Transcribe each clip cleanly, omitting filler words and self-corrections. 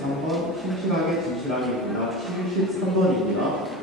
73번 심실하게 진실하게입니다. 73번입니다.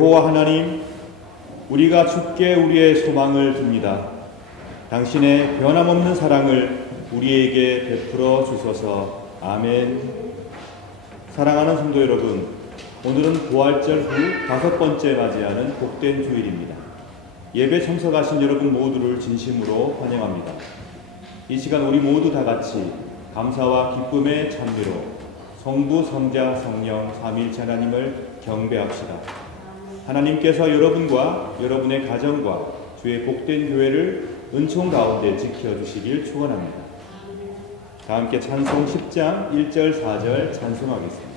여호와 하나님, 우리가 주께 우리의 소망을 둡니다. 당신의 변함없는 사랑을 우리에게 베풀어 주소서. 아멘. 사랑하는 성도 여러분, 오늘은 부활절 후 5번째 맞이하는 복된 주일입니다. 예배 참석하신 여러분 모두를 진심으로 환영합니다. 이 시간 우리 모두 다 같이 감사와 기쁨의 찬미로 성부, 성자, 성령, 삼위일체 하나님을 경배합시다. 하나님께서 여러분과 여러분의 가정과 주의 복된 교회를 은총 가운데 지켜주시길 축원합니다. 다 함께 찬송 10장 1절 4절 찬송하겠습니다.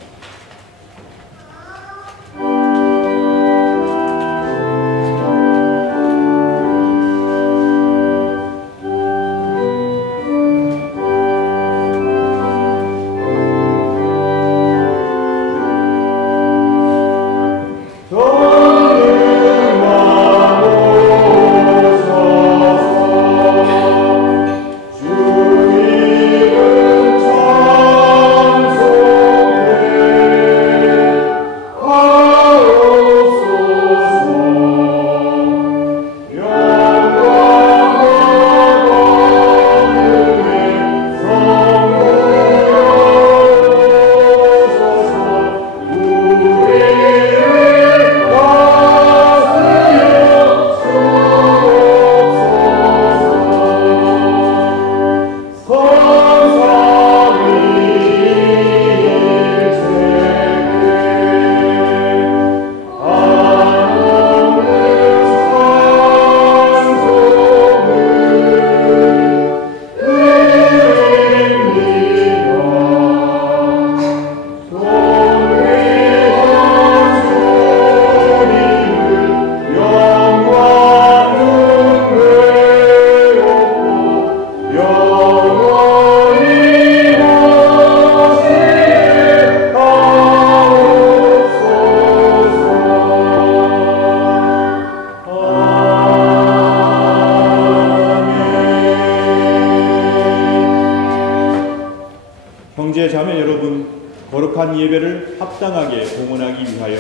형제 자매 여러분, 거룩한 예배를 합당하게 봉헌하기 위하여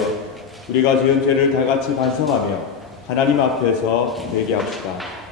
우리가 지은 죄를 다 같이 반성하며 하나님 앞에서 회개합시다.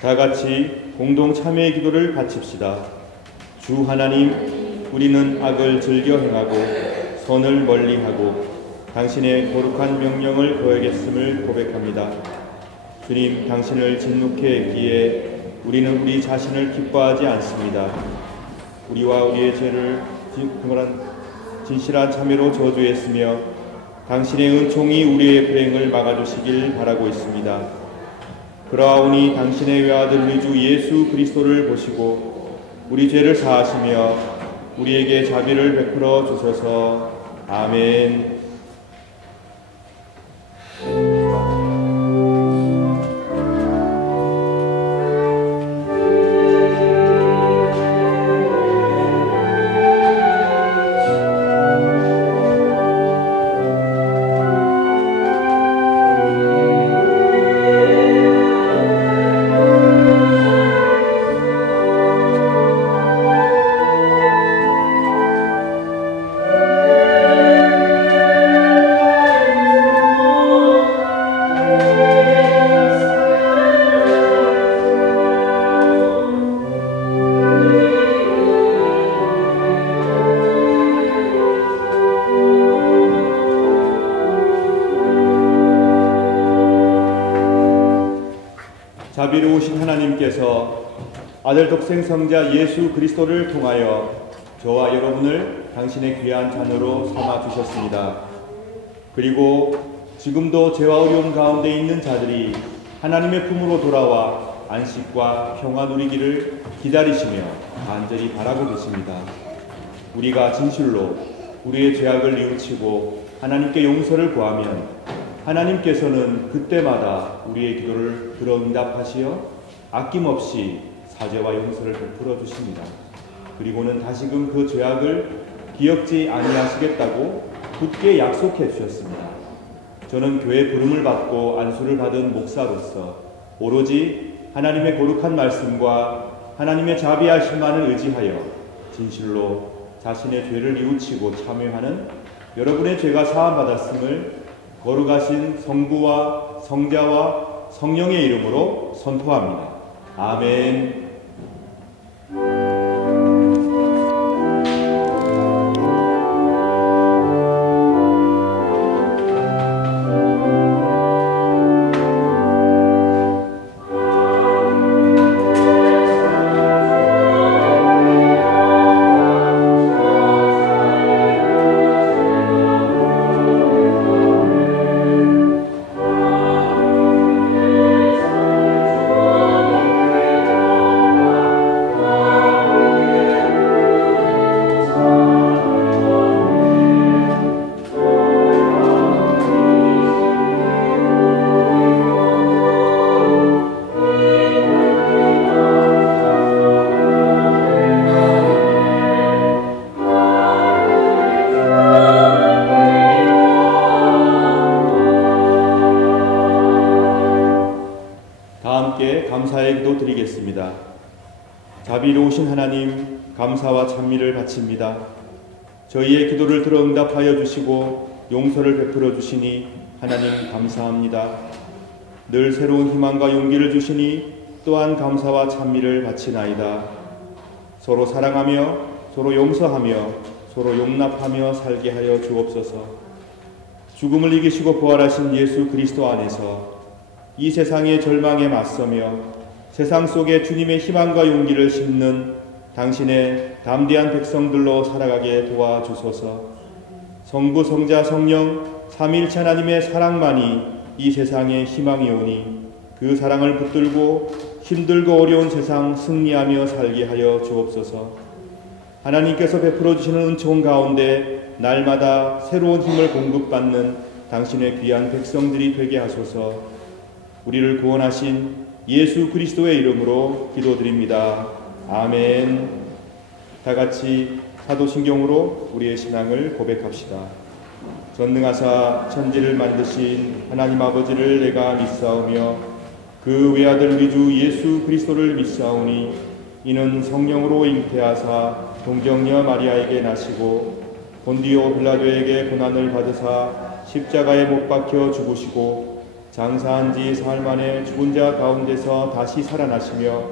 다 같이 공동 참회의 기도를 바칩시다. 주 하나님, 우리는 악을 즐겨 행하고 선을 멀리하고 당신의 거룩한 명령을 거역했음을 고백합니다. 주님, 당신을 진노케 했기에 우리는 우리 자신을 기뻐하지 않습니다. 우리와 우리의 죄를 진실한 참회로 저주했으며 당신의 은총이 우리의 불행을 막아주시길 바라고 있습니다. 그러하오니 당신의 외아들 우리 주 예수 그리스도를 보시고 우리 죄를 사하시며 우리에게 자비를 베풀어 주소서. 아멘. 자비로우신 하나님께서 아들 독생 성자 예수 그리스도를 통하여 저와 여러분을 당신의 귀한 자녀로 삼아 주셨습니다. 그리고 지금도 죄와 어려움 가운데 있는 자들이 하나님의 품으로 돌아와 안식과 평화 누리기를 기다리시며 간절히 바라고 계십니다. 우리가 진실로 우리의 죄악을 뉘우치고 하나님께 용서를 구하면 하나님께서는 그때마다 우리의 기도를 들어 응답하시어 아낌없이 사죄와 용서를 베풀어 주십니다. 그리고는 다시금 그 죄악을 기억지 아니하시겠다고 굳게 약속해 주셨습니다. 저는 교회 부름을 받고 안수를 받은 목사로서 오로지 하나님의 거룩한 말씀과 하나님의 자비하심만을 의지하여 진실로 자신의 죄를 뉘우치고 참여하는 여러분의 죄가 사함받았음을 거룩하신 성부와 성자와 성령의 이름으로 선포합니다. 아멘. 감사의 기도 드리겠습니다. 자비로우신 하나님, 감사와 찬미를 바칩니다. 저희의 기도를 들어 응답하여 주시고 용서를 베풀어 주시니 하나님 감사합니다. 늘 새로운 희망과 용기를 주시니 또한 감사와 찬미를 바치나이다. 서로 사랑하며 서로 용서하며 서로 용납하며 살게 하여 주옵소서. 죽음을 이기시고 부활하신 예수 그리스도 안에서 이 세상의 절망에 맞서며 세상 속에 주님의 희망과 용기를 심는 당신의 담대한 백성들로 살아가게 도와주소서. 성부, 성자, 성령 삼위일체 하나님의 사랑만이 이 세상의 희망이오니 그 사랑을 붙들고 힘들고 어려운 세상 승리하며 살게 하여 주옵소서. 하나님께서 베풀어 주시는 은총 가운데 날마다 새로운 힘을 공급받는 당신의 귀한 백성들이 되게 하소서. 우리를 구원하신 예수 그리스도의 이름으로 기도드립니다. 아멘. 다 같이 사도신경으로 우리의 신앙을 고백합시다. 전능하사 천지를 만드신 하나님 아버지를 내가 믿사오며 그 외아들 우리 주 예수 그리스도를 믿사오니 이는 성령으로 잉태하사 동정녀 마리아에게 나시고 본디오 빌라도에게 고난을 받으사 십자가에 못 박혀 죽으시고 장사한 지 사흘 만에 죽은 자 가운데서 다시 살아나시며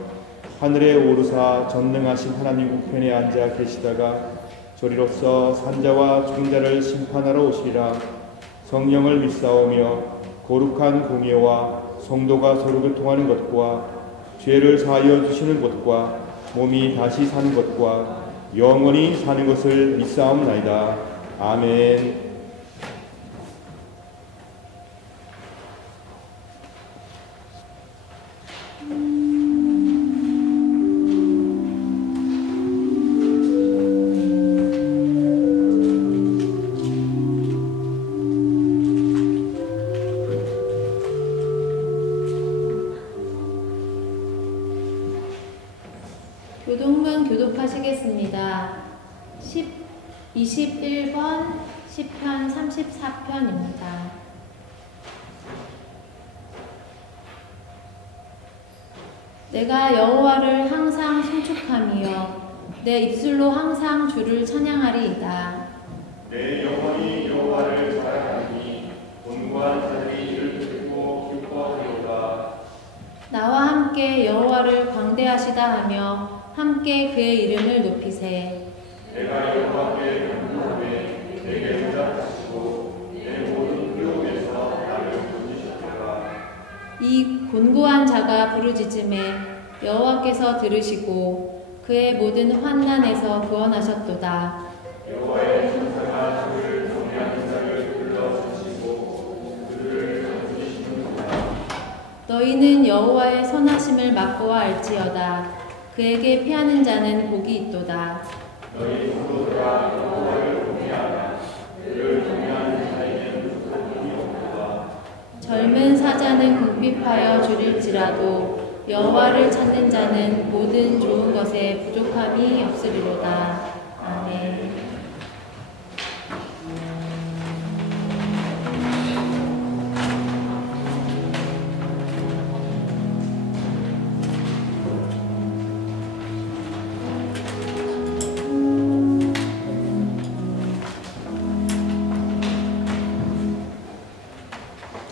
하늘에 오르사 전능하신 하나님 우편에 앉아 계시다가 저리로서 산자와 죽은 자를 심판하러 오시리라. 성령을 믿사오며 거룩한 공예와 성도가 서로 교통하는 것과 죄를 사하여 주시는 것과 몸이 다시 사는 것과 영원히 사는 것을 믿사옵나이다. 아멘. 교동문 교독하시겠습니다. 21번 시편 34편입니다. 내가 여호와를 항상 송축하며 내 입술로 항상 주를 찬양하리이다. 내 영혼이 여호와를 사랑하니 곤고한 자들이 이를 듣고 기뻐하리로다. 나와 함께 여호와를 광대하시다 하며 함께 그의 이름을 높이세. 내가 여호와께 간구하되 내게 대답하시고 내 모든 두려움에서 나를 건지시리라. 이 곤고한 자가 부르짖음에 여호와께서 들으시고 그의 모든 환난에서 구원하셨도다. 너희는 여호와의 선하심을 맛보아 알지어다. 그에게 피하는 자는 복이 있도다. 너희 성도들아 여호와를 경외하라. 그를 경외하는 자에게는 복이 없도다. 젊은 사자는 궁핍하여 줄일지라도 여호와를 찾는 자는 모든 좋은 것에 부족함이 없으리로다. 아멘.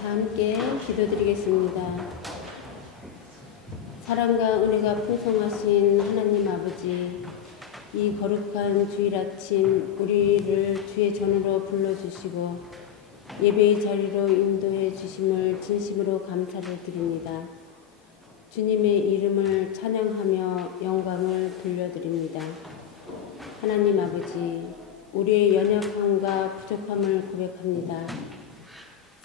함께 기도드리겠습니다. 사랑과 은혜가 풍성하신 하나님 아버지, 이 거룩한 주일 아침 우리를 주의 전으로 불러주시고 예배의 자리로 인도해 주심을 진심으로 감사를 드립니다. 주님의 이름을 찬양하며 영광을 돌려드립니다. 하나님 아버지, 우리의 연약함과 부족함을 고백합니다.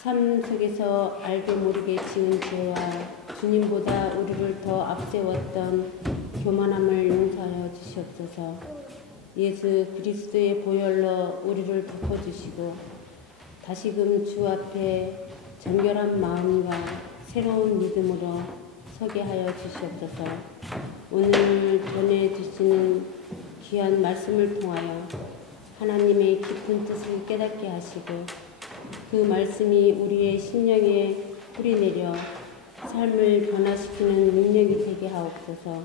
삶 속에서 알게 모르게 지은 죄와 주님보다 우리를 더 앞세웠던 교만함을 용서하여 주시옵소서. 예수 그리스도의 보혈로 우리를 덮어주시고 다시금 주 앞에 정결한 마음과 새로운 믿음으로 서게 하여 주시옵소서. 오늘 전해주시는 귀한 말씀을 통하여 하나님의 깊은 뜻을 깨닫게 하시고 그 말씀이 우리의 심령에 뿌리내려 삶을 변화시키는 능력이 되게 하옵소서.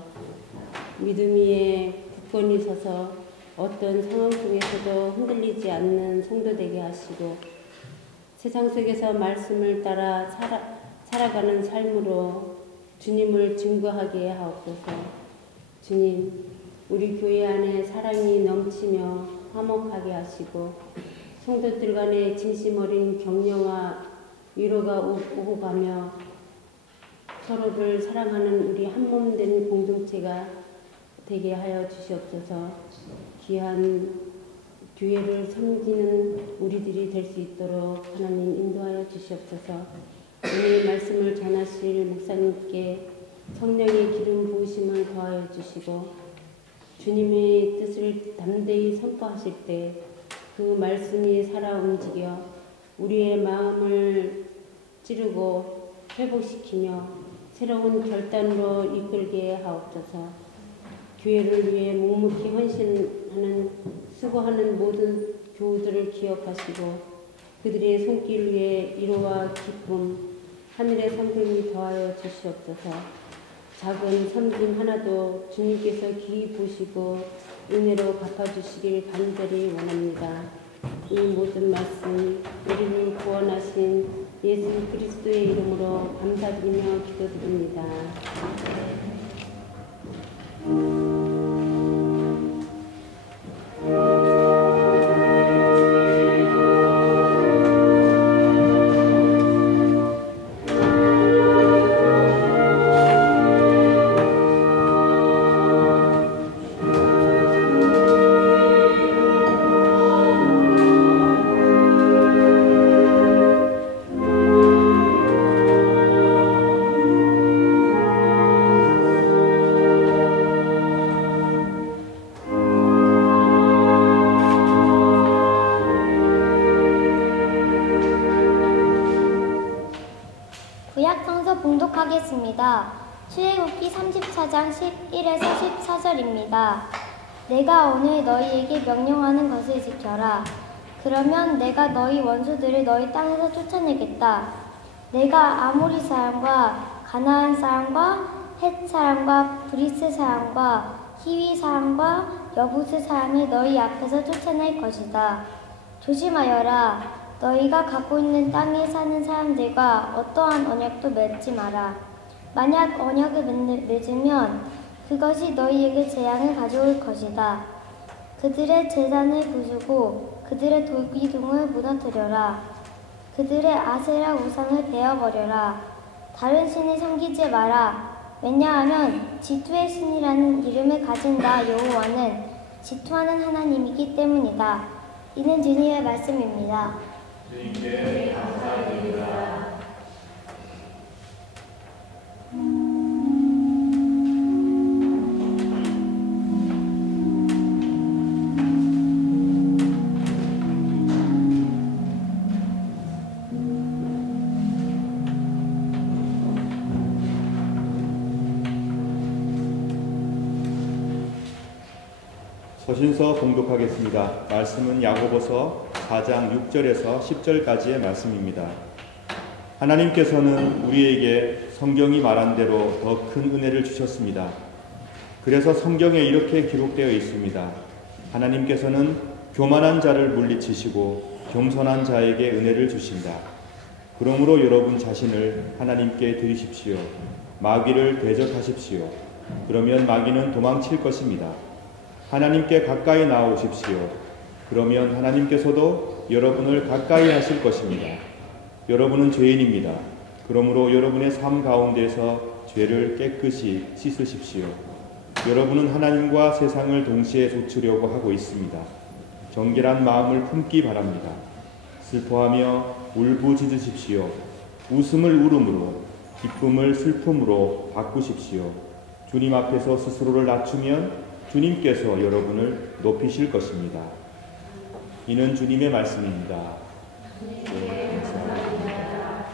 믿음 위에 굳건히 서서 어떤 상황 속에서도 흔들리지 않는 성도 되게 하시고 세상 속에서 말씀을 따라 살아가는 삶으로 주님을 증거하게 하옵소서. 주님, 우리 교회 안에 사랑이 넘치며 화목하게 하시고 성도들 간에 진심 어린 격려와 위로가 오고 가며 서로를 사랑하는 우리 한몸된 공동체가 되게 하여 주시옵소서. 귀한 교회를 섬기는 우리들이 될 수 있도록 하나님 인도하여 주시옵소서. 오늘 말씀을 전하실 목사님께 성령의 기름 부으심을 더하여 주시고 주님의 뜻을 담대히 선포하실 때 그 말씀이 살아 움직여 우리의 마음을 찌르고 회복시키며 새로운 결단으로 이끌게 하옵소서. 교회를 위해 묵묵히 헌신하는 수고하는 모든 교우들을 기억하시고 그들의 손길 위에 위로와 기쁨, 하늘의 성금이 더하여 주시옵소서. 작은 섬김 하나도 주님께서 귀히 보시고 은혜로 갚아주시길 간절히 원합니다. 이 모든 말씀 우리를 구원하신 예수 그리스도의 이름으로 감사드리며 기도드립니다. 구약성서 봉독하겠습니다. 출애굽기 34장 11에서 14절입니다. 내가 오늘 너희에게 명령하는 것을 지켜라. 그러면 내가 너희 원수들을 너희 땅에서 쫓아내겠다. 내가 아모리 사람과 가나안 사람과 헷 사람과 브리스 사람과 히위 사람과 여부스 사람을 너희 앞에서 쫓아낼 것이다. 조심하여라. 너희가 갖고 있는 땅에 사는 사람들과 어떠한 언약도 맺지 마라. 만약 언약을 맺으면 그것이 너희에게 재앙을 가져올 것이다. 그들의 제단을 부수고 그들의 돌기둥을 무너뜨려라. 그들의 아세라 우상을 베어버려라. 다른 신을 섬기지 마라. 왜냐하면 질투의 신이라는 이름을 가진 나 여호와는 질투하는 하나님이기 때문이다. 이는 주님의 말씀입니다. 주님께 감사드립니다. 서신서 봉독하겠습니다. 말씀은 야고보서 4장 6절에서 10절까지의 말씀입니다. 하나님께서는 우리에게 성경이 말한 대로 더 큰 은혜를 주셨습니다. 그래서 성경에 이렇게 기록되어 있습니다. 하나님께서는 교만한 자를 물리치시고 겸손한 자에게 은혜를 주신다. 그러므로 여러분 자신을 하나님께 드리십시오. 마귀를 대적하십시오. 그러면 마귀는 도망칠 것입니다. 하나님께 가까이 나오십시오. 그러면 하나님께서도 여러분을 가까이 하실 것입니다. 여러분은 죄인입니다. 그러므로 여러분의 삶 가운데서 죄를 깨끗이 씻으십시오. 여러분은 하나님과 세상을 동시에 좇으려고 하고 있습니다. 정결한 마음을 품기 바랍니다. 슬퍼하며 울부짖으십시오. 웃음을 울음으로, 기쁨을 슬픔으로 바꾸십시오. 주님 앞에서 스스로를 낮추면 주님께서 여러분을 높이실 것입니다. 이는 주님의 말씀입니다. 네, 감사합니다.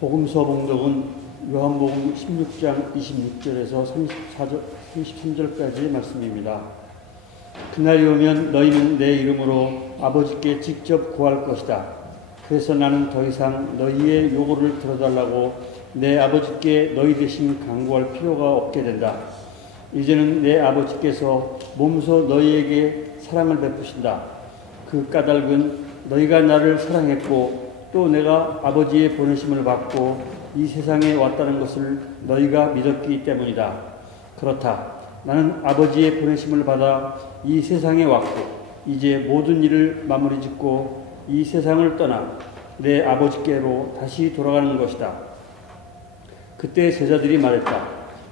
복음서 봉독은 요한복음 16장 26절에서 33절까지의 말씀입니다. 그날이 오면 너희는 내 이름으로 아버지께 직접 구할 것이다. 그래서 나는 더 이상 너희의 요구를 들어달라고 내 아버지께 너희 대신 간구할 필요가 없게 된다. 이제는 내 아버지께서 몸소 너희에게 사랑을 베푸신다. 그 까닭은 너희가 나를 사랑했고 또 내가 아버지의 보내심을 받고 이 세상에 왔다는 것을 너희가 믿었기 때문이다. 그렇다. 나는 아버지의 보내심을 받아 이 세상에 왔고 이제 모든 일을 마무리 짓고 이 세상을 떠나 내 아버지께로 다시 돌아가는 것이다. 그때 제자들이 말했다.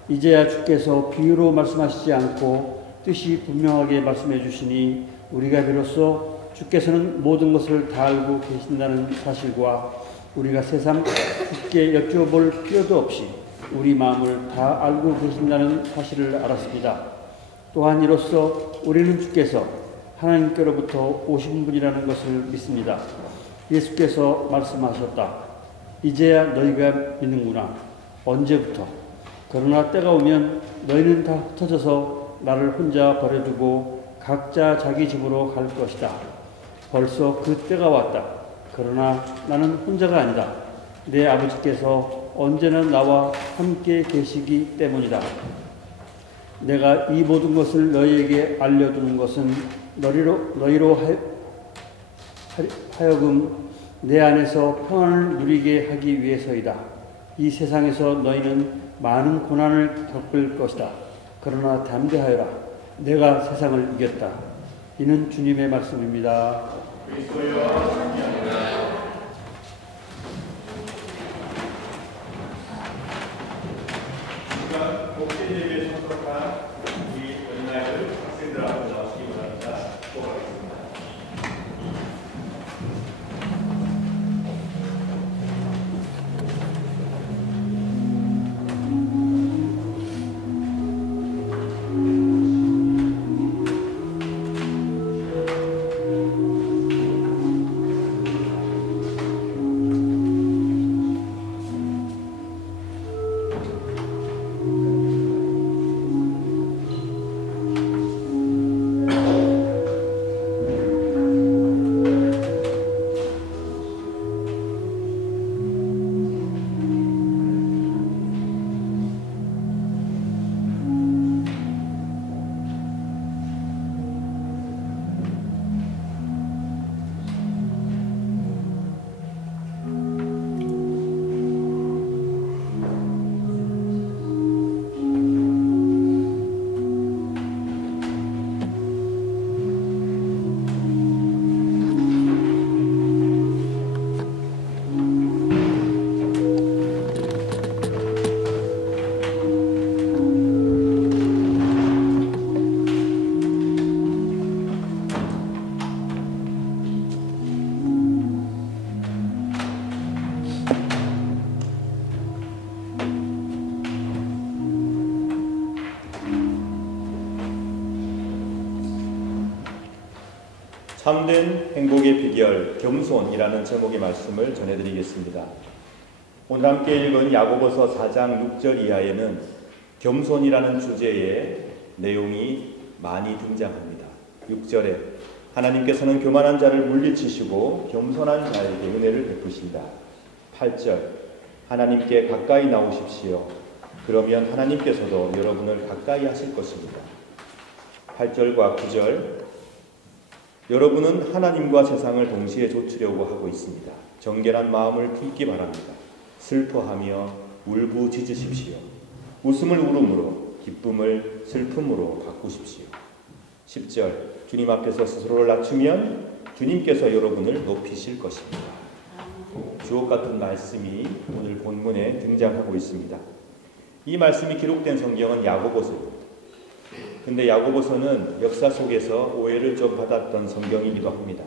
이제야 주께서 비유로 말씀하시지 않고 뜻이 분명하게 말씀해 주시니 우리가 비로소 주께서는 모든 것을 다 알고 계신다는 사실과 우리가 세상 주께 여쭤볼 필요도 없이 우리 마음을 다 알고 계신다는 사실을 알았습니다. 또한 이로써 우리는 주께서 하나님께로부터 오신 분이라는 것을 믿습니다. 예수께서 말씀하셨다. 이제야 너희가 믿는구나. 언제부터? 그러나 때가 오면 너희는 다 흩어져서 나를 혼자 버려두고 각자 자기 집으로 갈 것이다. 벌써 그 때가 왔다. 그러나 나는 혼자가 아니다. 내 아버지께서 언제나 나와 함께 계시기 때문이다. 내가 이 모든 것을 너희에게 알려두는 것은 너희로 하여금 내 안에서 평안을 누리게 하기 위해서이다. 이 세상에서 너희는 많은 고난을 겪을 것이다. 그러나 담대하여라. 내가 세상을 이겼다. 이는 주님의 말씀입니다. 복제예배에 참석한 우리 어린아이들 학생들 앞으로 나오시기 바랍니다. 고맙습니다. 참된 행복의 비결, 겸손이라는 제목의 말씀을 전해드리겠습니다. 오늘 함께 읽은 야고보서 4장 6절 이하에는 겸손이라는 주제의 내용이 많이 등장합니다. 6절에 하나님께서는 교만한 자를 물리치시고 겸손한 자에게 은혜를 베푸신다. 8절 하나님께 가까이 나오십시오. 그러면 하나님께서도 여러분을 가까이 하실 것입니다. 8절과 9절 여러분은 하나님과 세상을 동시에 좇으려고 하고 있습니다. 정결한 마음을 품기 바랍니다. 슬퍼하며 울부짖으십시오. 웃음을 울음으로 기쁨을 슬픔으로 바꾸십시오. 10절 주님 앞에서 스스로를 낮추면 주님께서 여러분을 높이실 것입니다. 주옥 같은 말씀이 오늘 본문에 등장하고 있습니다. 이 말씀이 기록된 성경은 야고보서입니다. 근데 야고보서는 역사 속에서 오해를 좀 받았던 성경이기도 합니다.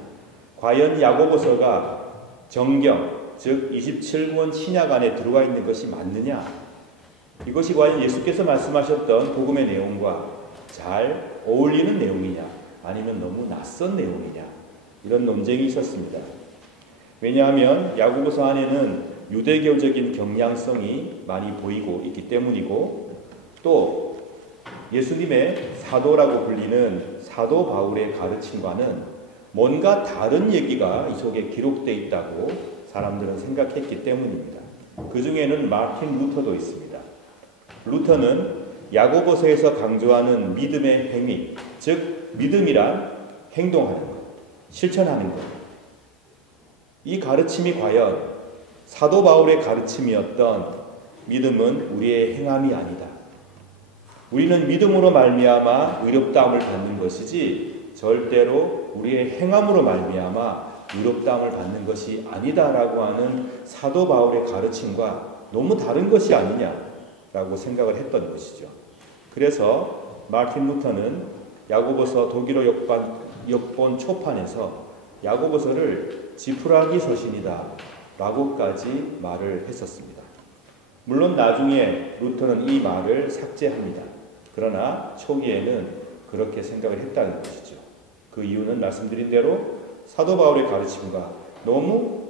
과연 야고보서가 정경, 즉 27권 신약 안에 들어가 있는 것이 맞느냐? 이것이 과연 예수께서 말씀하셨던 복음의 내용과 잘 어울리는 내용이냐? 아니면 너무 낯선 내용이냐? 이런 논쟁이 있었습니다. 왜냐하면 야고보서 안에는 유대교적인 경향성이 많이 보이고 있기 때문이고 또 예수님의 사도라고 불리는 사도 바울의 가르침과는 뭔가 다른 얘기가 이 속에 기록되어 있다고 사람들은 생각했기 때문입니다. 그 중에는 마틴 루터도 있습니다. 루터는 야고보서에서 강조하는 믿음의 행위, 즉 믿음이란 행동하는 것, 실천하는 것. 이 가르침이 과연 사도 바울의 가르침이었던 믿음은 우리의 행함이 아니다. 우리는 믿음으로 말미암아 의롭다함을 받는 것이지 절대로 우리의 행함으로 말미암아 의롭다함을 받는 것이 아니다라고 하는 사도 바울의 가르침과 너무 다른 것이 아니냐라고 생각을 했던 것이죠. 그래서 마틴 루터는 야고보서 독일어 역본 초판에서 야고보서를 지푸라기 서신이다 라고까지 말을 했었습니다. 물론 나중에 루터는 이 말을 삭제합니다. 그러나 초기에는 그렇게 생각을 했다는 것이죠. 그 이유는 말씀드린 대로 사도 바울의 가르침과 너무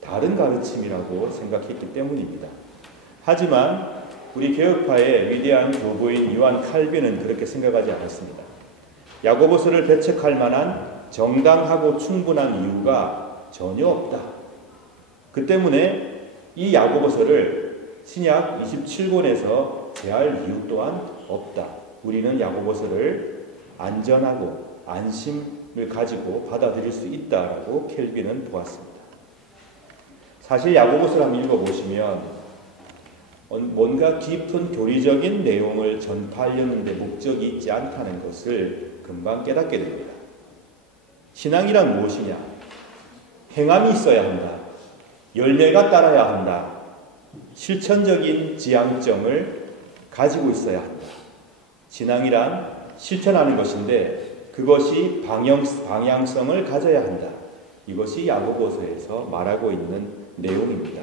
다른 가르침이라고 생각했기 때문입니다. 하지만 우리 개혁파의 위대한 교부인 요한 칼빈은 그렇게 생각하지 않았습니다. 야고보서를 배척할 만한 정당하고 충분한 이유가 전혀 없다. 그 때문에 이 야고보서를 신약 27권에서 제할 이유 또한 없다. 우리는 야고보서를 안전하고 안심을 가지고 받아들일 수 있다라고 켈빈은 보았습니다. 사실 야고보서를 한번 읽어보시면 뭔가 깊은 교리적인 내용을 전파하려는 데 목적이 있지 않다는 것을 금방 깨닫게 됩니다. 신앙이란 무엇이냐? 행함이 있어야 한다. 열매가 따라야 한다. 실천적인 지향점을 가지고 있어야 한다. 신앙이란 실천하는 것인데 그것이 방향성을 가져야 한다. 이것이 야고보서에서 말하고 있는 내용입니다.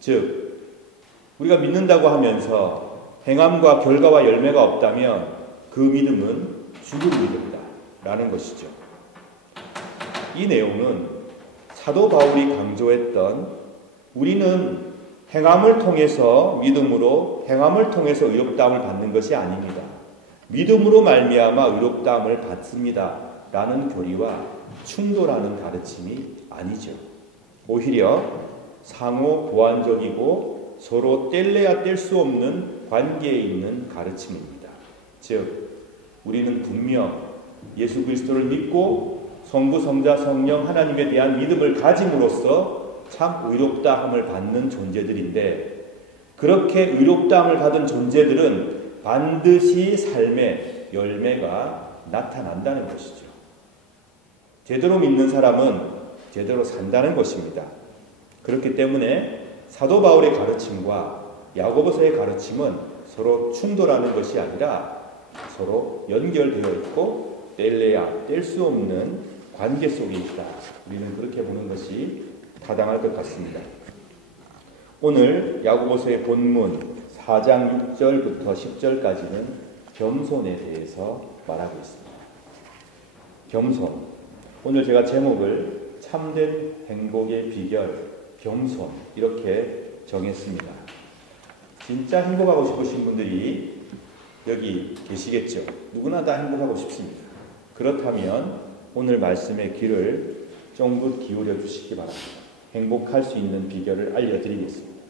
즉 우리가 믿는다고 하면서 행함과 결과와 열매가 없다면 그 믿음은 죽은 믿음이다 라는 것이죠. 이 내용은 사도 바울이 강조했던 우리는 행함을 통해서 믿음으로 행함을 통해서 의롭다함을 받는 것이 아닙니다. 믿음으로 말미암아 의롭다함을 받습니다 라는 교리와 충돌하는 가르침이 아니죠. 오히려 상호 보완적이고 서로 뗄래야 뗄 수 없는 관계에 있는 가르침입니다. 즉 우리는 분명 예수 그리스도를 믿고 성부, 성자, 성령 하나님에 대한 믿음을 가짐으로써 참 의롭다함을 받는 존재들인데 그렇게 의롭다함을 받은 존재들은 반드시 삶의 열매가 나타난다는 것이죠. 제대로 믿는 사람은 제대로 산다는 것입니다. 그렇기 때문에 사도 바울의 가르침과 야고보서의 가르침은 서로 충돌하는 것이 아니라 서로 연결되어 있고 뗄래야 뗄 수 없는 관계 속에 있다. 우리는 그렇게 보는 것이 타당할 것 같습니다. 오늘 야고보서의 본문 4장 6절부터 10절까지는 겸손에 대해서 말하고 있습니다. 겸손. 오늘 제가 제목을 참된 행복의 비결, 겸손 이렇게 정했습니다. 진짜 행복하고 싶으신 분들이 여기 계시겠죠. 누구나 다 행복하고 싶습니다. 그렇다면 오늘 말씀의 귀를 쫑긋 기울여 주시기 바랍니다. 행복할 수 있는 비결을 알려드리겠습니다.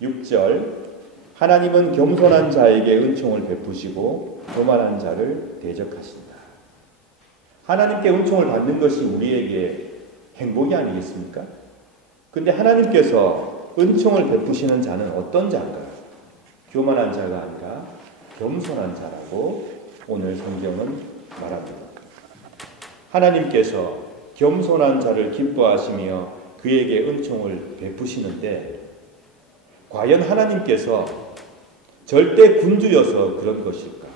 6절, 하나님은 겸손한 자에게 은총을 베푸시고 교만한 자를 대적하신다. 하나님께 은총을 받는 것이 우리에게 행복이 아니겠습니까? 근데 하나님께서 은총을 베푸시는 자는 어떤 자인가요? 교만한 자가 아니라 겸손한 자라고 오늘 성경은 말합니다. 하나님께서 겸손한 자를 기뻐하시며 그에게 은총을 베푸시는데 과연 하나님께서 절대 군주여서 그런 것일까?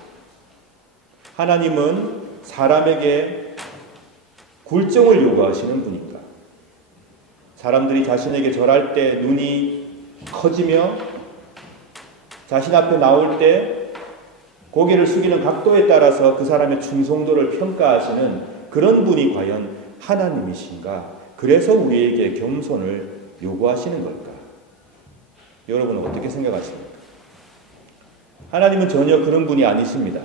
하나님은 사람에게 굴종을 요구하시는 분인가? 사람들이 자신에게 절할 때 눈이 커지며 자신 앞에 나올 때 고개를 숙이는 각도에 따라서 그 사람의 충성도를 평가하시는 그런 분이 과연 하나님이신가? 그래서 우리에게 겸손을 요구하시는 걸까? 여러분은 어떻게 생각하십니까? 하나님은 전혀 그런 분이 아니십니다.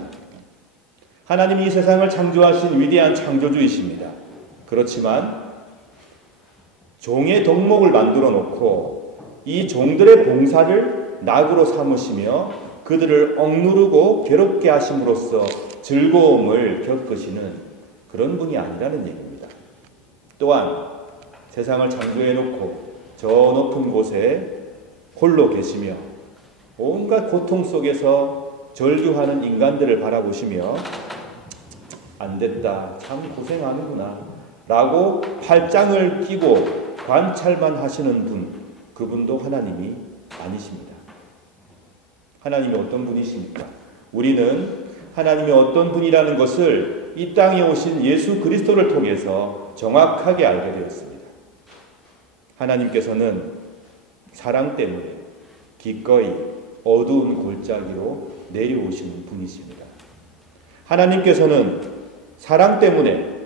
하나님이 이 세상을 창조하신 위대한 창조주이십니다. 그렇지만 종의 덕목을 만들어 놓고 이 종들의 봉사를 낙으로 삼으시며 그들을 억누르고 괴롭게 하심으로써 즐거움을 겪으시는 그런 분이 아니라는 얘기입니다. 또한 세상을 창조해 놓고 저 높은 곳에 홀로 계시며 온갖 고통 속에서 절규하는 인간들을 바라보시며 안 됐다, 참 고생하는구나 라고 팔짱을 끼고 관찰만 하시는 분, 그분도 하나님이 아니십니다. 하나님이 어떤 분이십니까? 우리는 하나님이 어떤 분이라는 것을 이 땅에 오신 예수 그리스도를 통해서 정확하게 알게 되었습니다. 하나님께서는 사랑 때문에 기꺼이 어두운 골짜기로 내려오시는 분이십니다. 하나님께서는 사랑 때문에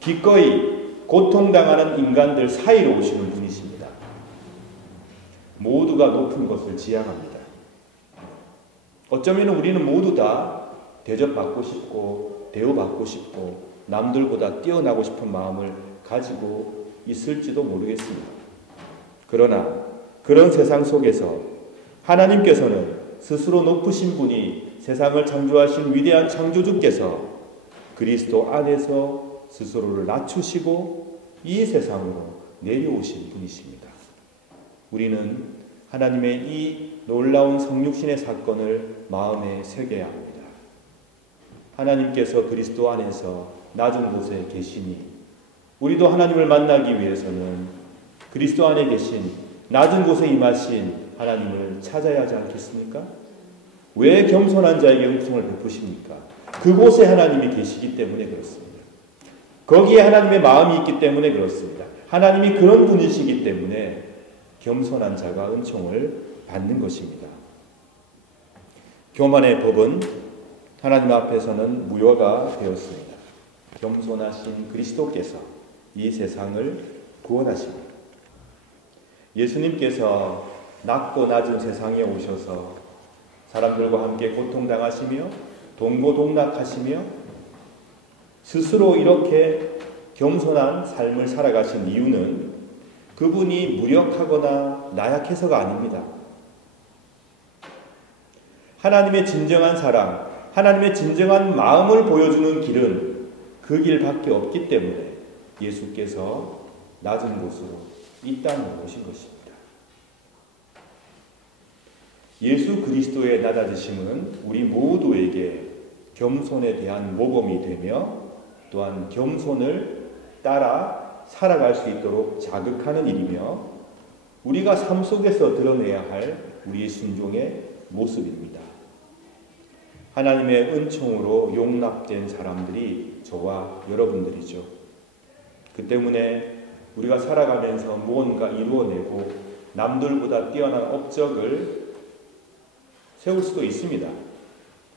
기꺼이 고통당하는 인간들 사이로 오시는 분이십니다. 모두가 높은 것을 지향합니다. 어쩌면 우리는 모두 다 대접받고 싶고 대우받고 싶고 남들보다 뛰어나고 싶은 마음을 가지고 있을지도 모르겠습니다. 그러나 그런 세상 속에서 하나님께서는 스스로 높으신 분이 세상을 창조하신 위대한 창조주께서 그리스도 안에서 스스로를 낮추시고 이 세상으로 내려오신 분이십니다. 우리는 하나님의 이 놀라운 성육신의 사건을 마음에 새겨야 합니다. 하나님께서 그리스도 안에서 낮은 곳에 계시니 우리도 하나님을 만나기 위해서는 그리스도 안에 계신 낮은 곳에 임하신 하나님을 찾아야 하지 않겠습니까? 왜 겸손한 자에게 은총을 베푸십니까? 그곳에 하나님이 계시기 때문에 그렇습니다. 거기에 하나님의 마음이 있기 때문에 그렇습니다. 하나님이 그런 분이시기 때문에 겸손한 자가 은총을 받는 것입니다. 교만의 법은 하나님 앞에서는 무효가 되었습니다. 겸손하신 그리스도께서 이 세상을 구원하십니다. 예수님께서 낮고 낮은 세상에 오셔서 사람들과 함께 고통당하시며 동고동락하시며 스스로 이렇게 겸손한 삶을 살아가신 이유는 그분이 무력하거나 나약해서가 아닙니다. 하나님의 진정한 사랑, 하나님의 진정한 마음을 보여주는 길은 그 길밖에 없기 때문에 예수께서 낮은 곳으로 이 땅에 오신 것입니다. 예수 그리스도의 낮아지심은 우리 모두에게 겸손에 대한 모범이 되며 또한 겸손을 따라 살아갈 수 있도록 자극하는 일이며 우리가 삶 속에서 드러내야 할 우리의 순종의 모습입니다. 하나님의 은총으로 용납된 사람들이 저와 여러분들이죠. 그 때문에 우리가 살아가면서 무언가 이루어내고 남들보다 뛰어난 업적을 세울 수도 있습니다.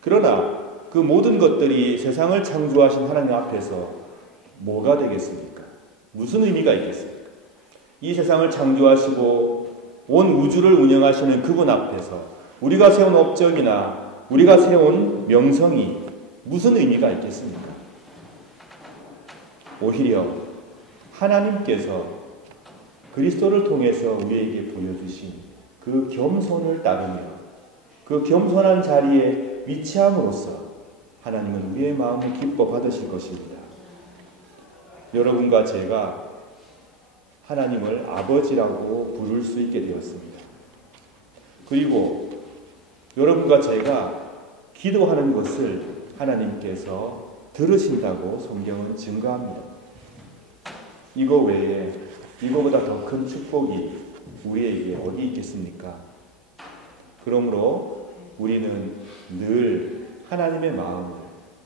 그러나 그 모든 것들이 세상을 창조하신 하나님 앞에서 뭐가 되겠습니까? 무슨 의미가 있겠습니까? 이 세상을 창조하시고 온 우주를 운영하시는 그분 앞에서 우리가 세운 업적이나 우리가 세운 명성이 무슨 의미가 있겠습니까? 오히려 하나님께서 그리스도를 통해서 우리에게 보여주신 그 겸손을 따르며 그 겸손한 자리에 위치함으로써 하나님은 우리의 마음을 기뻐 받으실 것입니다. 여러분과 제가 하나님을 아버지라고 부를 수 있게 되었습니다. 그리고 여러분과 제가 기도하는 것을 하나님께서 들으신다고 성경은 증거합니다. 이거 외에 이거보다 더 큰 축복이 우리에게 어디 있겠습니까? 그러므로 우리는 늘 하나님의 마음을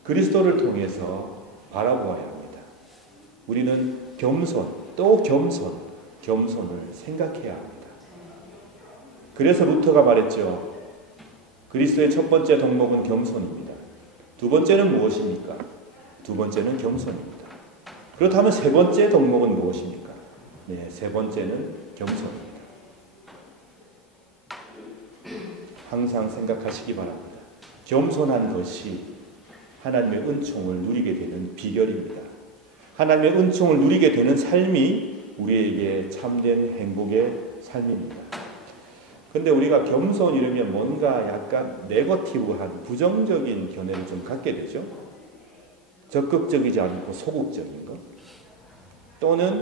그리스도를 통해서 바라보아야 합니다. 우리는 겸손, 또 겸손을 생각해야 합니다. 그래서 루터가 말했죠. 그리스도의 첫 번째 덕목은 겸손입니다. 두 번째는 무엇입니까? 두 번째는 겸손입니다. 그렇다면 세 번째 덕목은 무엇입니까? 네, 세 번째는 겸손입니다. 항상 생각하시기 바랍니다. 겸손한 것이 하나님의 은총을 누리게 되는 비결입니다. 하나님의 은총을 누리게 되는 삶이 우리에게 참된 행복의 삶입니다. 그런데 우리가 겸손 이러면 뭔가 약간 네거티브한 부정적인 견해를 좀 갖게 되죠. 적극적이지 않고 소극적인 것, 또는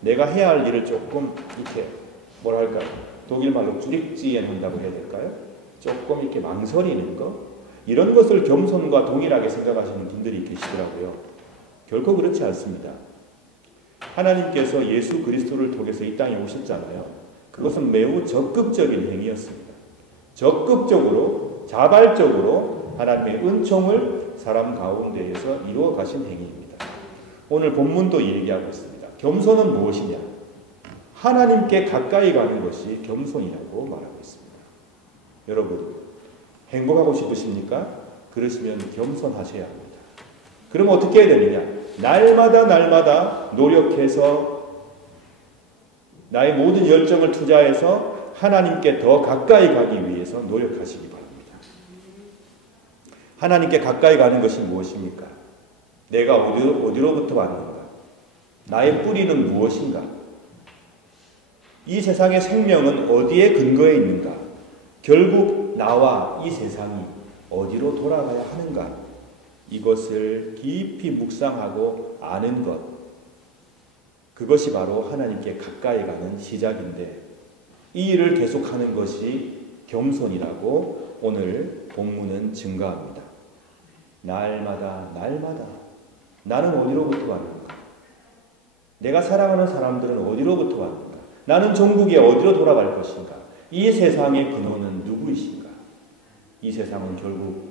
내가 해야 할 일을 조금 이렇게 뭐랄까요, 독일 말로 쭈릭지엔 한다고 해야 될까요? 조금 이렇게 망설이는 것, 이런 것을 겸손과 동일하게 생각하시는 분들이 계시더라고요. 결코 그렇지 않습니다. 하나님께서 예수 그리스도를 통해서 이 땅에 오셨잖아요. 그것은 매우 적극적인 행위였습니다. 적극적으로, 자발적으로 하나님의 은총을 사람 가운데에서 이루어 가신 행위입니다. 오늘 본문도 얘기하고 있습니다. 겸손은 무엇이냐? 하나님께 가까이 가는 것이 겸손이라고 말하고 있습니다. 여러분, 행복하고 싶으십니까? 그러시면 겸손하셔야 합니다. 그럼 어떻게 해야 되느냐? 날마다 노력해서 나의 모든 열정을 투자해서 하나님께 더 가까이 가기 위해서 노력하시기 바랍니다. 하나님께 가까이 가는 것이 무엇입니까? 내가 어디로부터 왔는가? 나의 뿌리는 무엇인가? 이 세상의 생명은 어디에 근거해 있는가? 결국 나와 이 세상이 어디로 돌아가야 하는가? 이것을 깊이 묵상하고 아는 것, 그것이 바로 하나님께 가까이 가는 시작인데, 이 일을 계속하는 것이 겸손이라고 오늘 본문은 증거합니다. 날마다 나는 어디로부터 왔는가? 내가 사랑하는 사람들은 어디로부터 왔는가? 나는 종국에 어디로 돌아갈 것인가? 이 세상의 근원은 누구이신가? 이 세상은 결국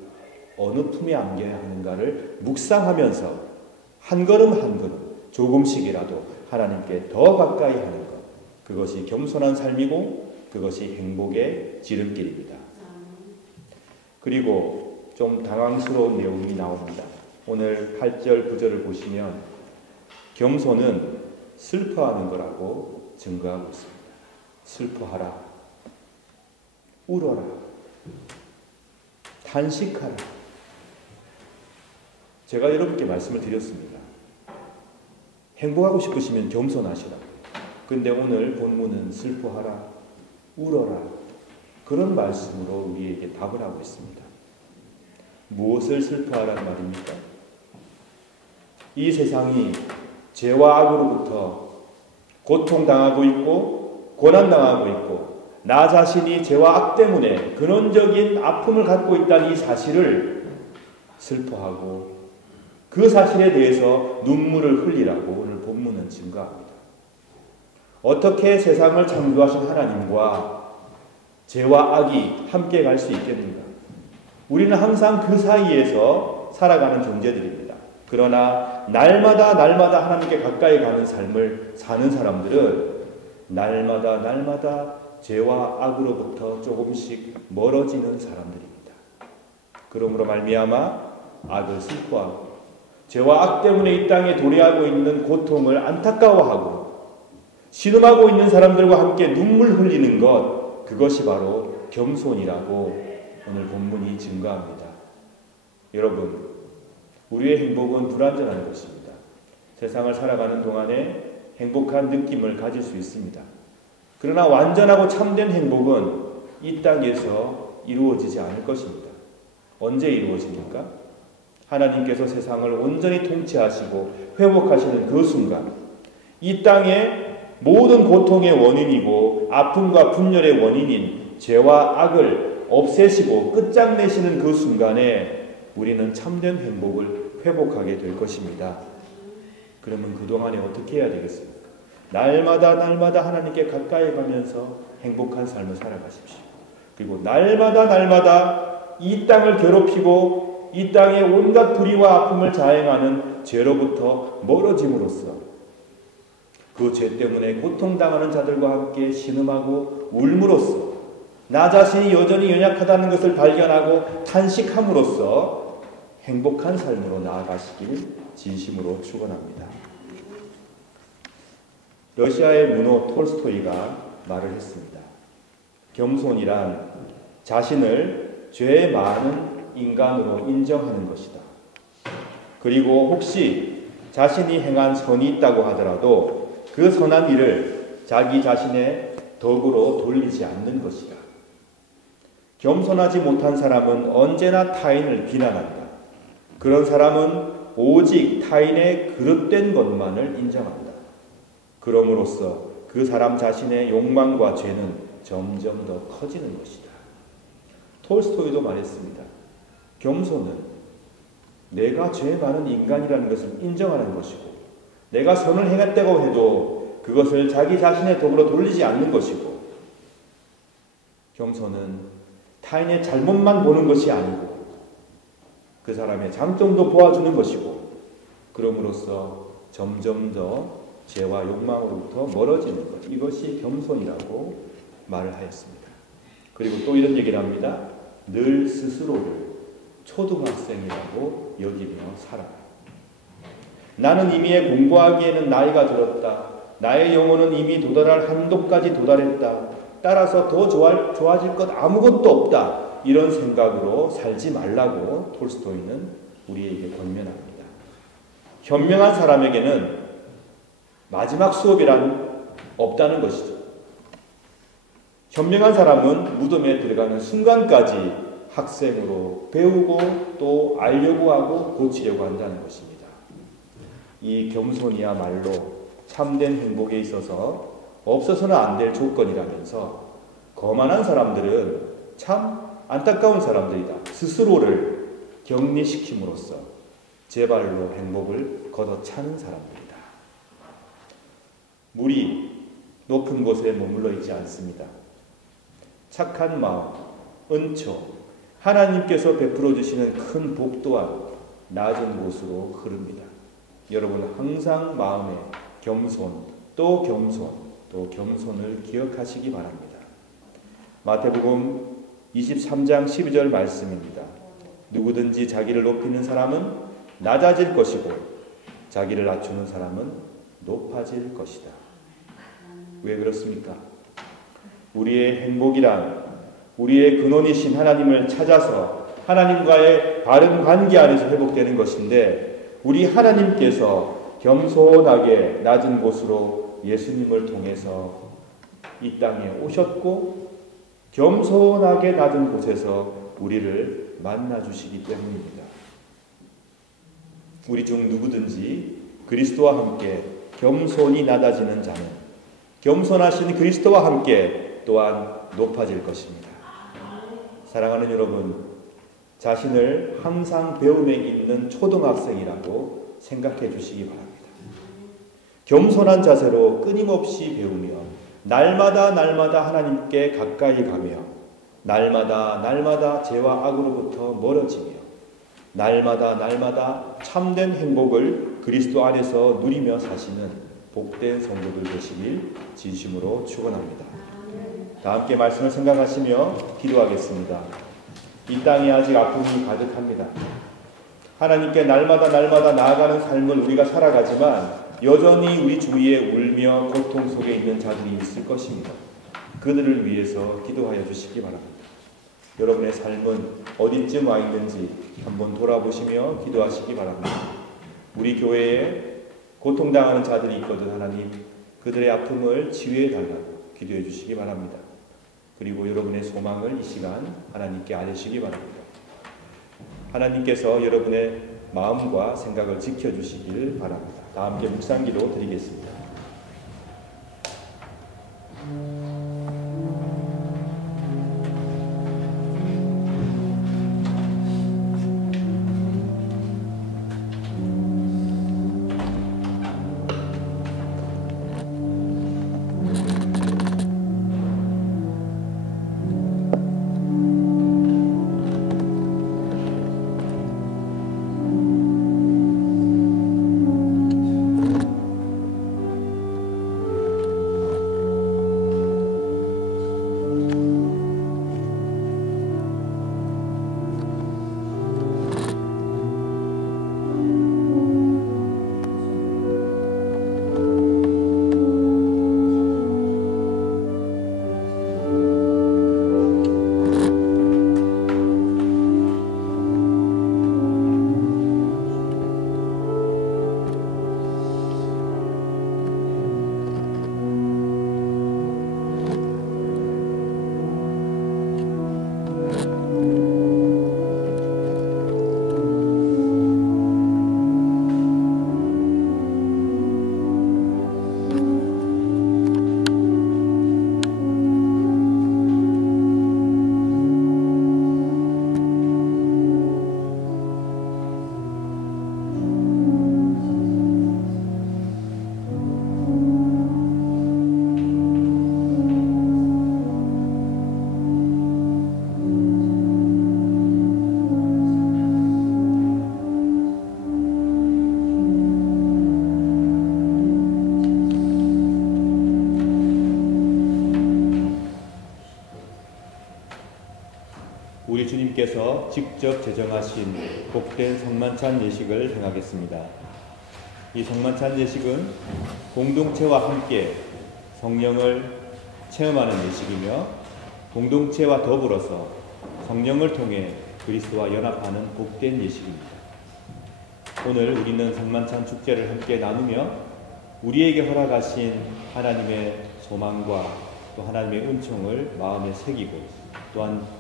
어느 품에 안겨야 하는가를 묵상하면서 한 걸음 한 걸음 조금씩이라도 하나님께 더 가까이 하는 것, 그것이 겸손한 삶이고 그것이 행복의 지름길입니다. 그리고 좀 당황스러운 내용이 나옵니다. 오늘 8절 9절을 보시면 겸손은 슬퍼하는 거라고 증거하고 있습니다. 슬퍼하라, 울어라, 탄식하라. 제가 여러분께 말씀을 드렸습니다. 행복하고 싶으시면 겸손하시라. 근데 오늘 본문은 슬퍼하라, 울어라, 그런 말씀으로 우리에게 답을 하고 있습니다. 무엇을 슬퍼하라는 말입니까? 이 세상이 죄와 악으로부터 고통당하고 있고 고난당하고 있고 나 자신이 죄와 악 때문에 근원적인 아픔을 갖고 있다는 이 사실을 슬퍼하고 그 사실에 대해서 눈물을 흘리라고 오늘 본문은 증거합니다. 어떻게 세상을 창조하신 하나님과 죄와 악이 함께 갈 수 있겠는가? 우리는 항상 그 사이에서 살아가는 존재들입니다. 그러나 날마다 하나님께 가까이 가는 삶을 사는 사람들은 날마다 죄와 악으로부터 조금씩 멀어지는 사람들입니다. 그러므로 말미암아 악을 슬퍼하고 죄와 악 때문에 이 땅에 도래하고 있는 고통을 안타까워하고 신음하고 있는 사람들과 함께 눈물 흘리는 것, 그것이 바로 겸손이라고 오늘 본문이 증거합니다. 여러분, 우리의 행복은 불완전한 것입니다. 세상을 살아가는 동안에 행복한 느낌을 가질 수 있습니다. 그러나 완전하고 참된 행복은 이 땅에서 이루어지지 않을 것입니다. 언제 이루어집니까? 하나님께서 세상을 온전히 통치하시고 회복하시는 그 순간, 이 땅의 모든 고통의 원인이고 아픔과 분열의 원인인 죄와 악을 없애시고 끝장내시는 그 순간에 우리는 참된 행복을 회복하게 될 것입니다. 그러면 그동안에 어떻게 해야 되겠습니까? 날마다 하나님께 가까이 가면서 행복한 삶을 살아가십시오. 그리고 날마다 이 땅을 괴롭히고 이 땅의 온갖 불의와 아픔을 자행하는 죄로부터 멀어짐으로써 그 죄 때문에 고통당하는 자들과 함께 신음하고 울므로써 나 자신이 여전히 연약하다는 것을 발견하고 탄식함으로써 행복한 삶으로 나아가시길 진심으로 축원합니다. 러시아의 문호 톨스토이가 말을 했습니다. 겸손이란 자신을 죄 많은 인간으로 인정하는 것이다. 그리고 혹시 자신이 행한 선이 있다고 하더라도 그 선한 일을 자기 자신의 덕으로 돌리지 않는 것이다. 겸손하지 못한 사람은 언제나 타인을 비난한다. 그런 사람은 오직 타인의 그릇된 것만을 인정한다. 그럼으로써 그 사람 자신의 욕망과 죄는 점점 더 커지는 것이다. 톨스토이도 말했습니다. 겸손은 내가 죄 많은 인간이라는 것을 인정하는 것이고 내가 선을 행했다고 해도 그것을 자기 자신의 덕으로 돌리지 않는 것이고 겸손은 타인의 잘못만 보는 것이 아니고 그 사람의 장점도 보아주는 것이고 그럼으로써 점점 더 죄와 욕망으로부터 멀어지는 것, 이것이 겸손이라고 말을 하였습니다. 그리고 또 이런 얘기를 합니다. 늘 스스로를 초등학생이라고 여기며 살아라. 나는 이미 공부하기에는 나이가 들었다. 나의 영혼은 이미 도달할 한도까지 도달했다. 따라서 더 좋아질 것 아무것도 없다. 이런 생각으로 살지 말라고 톨스토이는 우리에게 권면합니다. 현명한 사람에게는 마지막 수업이란 없다는 것이죠. 현명한 사람은 무덤에 들어가는 순간까지 학생으로 배우고 또 알려고 하고 고치려고 한다는 것입니다. 이 겸손이야말로 참된 행복에 있어서 없어서는 안 될 조건이라면서 거만한 사람들은 참 안타까운 사람들이다. 스스로를 격리시킴으로써 제 발로 행복을 걷어차는 사람들이다. 물이 높은 곳에 머물러 있지 않습니다. 착한 마음, 은총, 하나님께서 베풀어 주시는 큰 복 또한 낮은 곳으로 흐릅니다. 여러분 항상 마음에 겸손, 또 겸손을 기억하시기 바랍니다. 마태복음 23장 12절 말씀입니다. 누구든지 자기를 높이는 사람은 낮아질 것이고 자기를 낮추는 사람은 높아질 것이다. 왜 그렇습니까? 우리의 행복이란 우리의 근원이신 하나님을 찾아서 하나님과의 바른 관계 안에서 회복되는 것인데 우리 하나님께서 겸손하게 낮은 곳으로 예수님을 통해서 이 땅에 오셨고 겸손하게 낮은 곳에서 우리를 만나주시기 때문입니다. 우리 중 누구든지 그리스도와 함께 겸손히 낮아지는 자는 겸손하신 그리스도와 함께 또한 높아질 것입니다. 사랑하는 여러분, 자신을 항상 배움에 있는 초등학생이라고 생각해 주시기 바랍니다. 겸손한 자세로 끊임없이 배우며 날마다 하나님께 가까이 가며 날마다 죄와 악으로부터 멀어지며 날마다 참된 행복을 그리스도 안에서 누리며 사시는 복된 성도들 되시길 진심으로 축원합니다. 다 함께 말씀을 생각하시며 기도하겠습니다. 이 땅에 아직 아픔이 가득합니다. 하나님께 날마다 나아가는 삶을 우리가 살아가지만 여전히 우리 주위에 울며 고통 속에 있는 자들이 있을 것입니다. 그들을 위해서 기도하여 주시기 바랍니다. 여러분의 삶은 어디쯤 와 있는지 한번 돌아보시며 기도하시기 바랍니다. 우리 교회에 고통당하는 자들이 있거든 하나님, 그들의 아픔을 치유해 달라고 기도해 주시기 바랍니다. 그리고 여러분의 소망을 이 시간 하나님께 알리시기 바랍니다. 하나님께서 여러분의 마음과 생각을 지켜주시길 바랍니다. 다 함께 묵상기도 드리겠습니다. 우리 주님께서 직접 제정하신 복된 성만찬 예식을 행하겠습니다. 이 성만찬 예식은 공동체와 함께 성령을 체험하는 예식이며 공동체와 더불어서 성령을 통해 그리스도와 연합하는 복된 예식입니다. 오늘 우리는 성만찬 축제를 함께 나누며 우리에게 허락하신 하나님의 소망과 또 하나님의 은총을 마음에 새기고 또한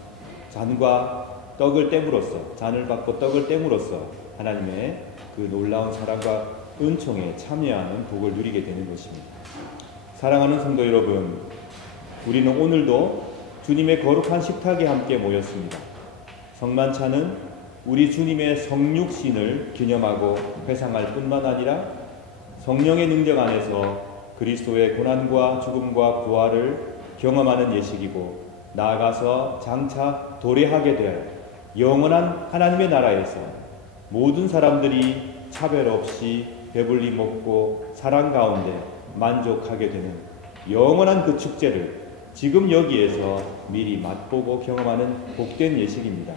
잔과 떡을 땜으로써 잔을 받고 떡을 땜으로써 하나님의 그 놀라운 사랑과 은총에 참여하는 복을 누리게 되는 것입니다. 사랑하는 성도 여러분, 우리는 오늘도 주님의 거룩한 식탁에 함께 모였습니다. 성만찬은 우리 주님의 성육신을 기념하고 회상할 뿐만 아니라 성령의 능력 안에서 그리스도의 고난과 죽음과 부활을 경험하는 예식이고 나아가서 장차 도래하게 될 영원한 하나님의 나라에서 모든 사람들이 차별 없이 배불리 먹고 사랑 가운데 만족하게 되는 영원한 그 축제를 지금 여기에서 미리 맛보고 경험하는 복된 예식입니다.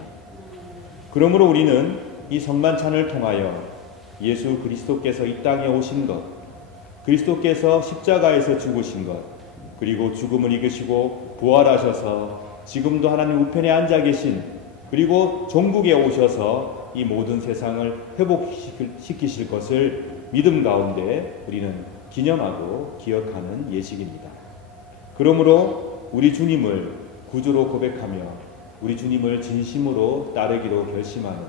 그러므로 우리는 이 성만찬을 통하여 예수 그리스도께서 이 땅에 오신 것, 그리스도께서 십자가에서 죽으신 것, 그리고 죽음을 이기시고 부활하셔서 지금도 하나님 우편에 앉아 계신, 그리고 종국에 오셔서 이 모든 세상을 회복시키실 것을 믿음 가운데 우리는 기념하고 기억하는 예식입니다. 그러므로 우리 주님을 구주로 고백하며 우리 주님을 진심으로 따르기로 결심하는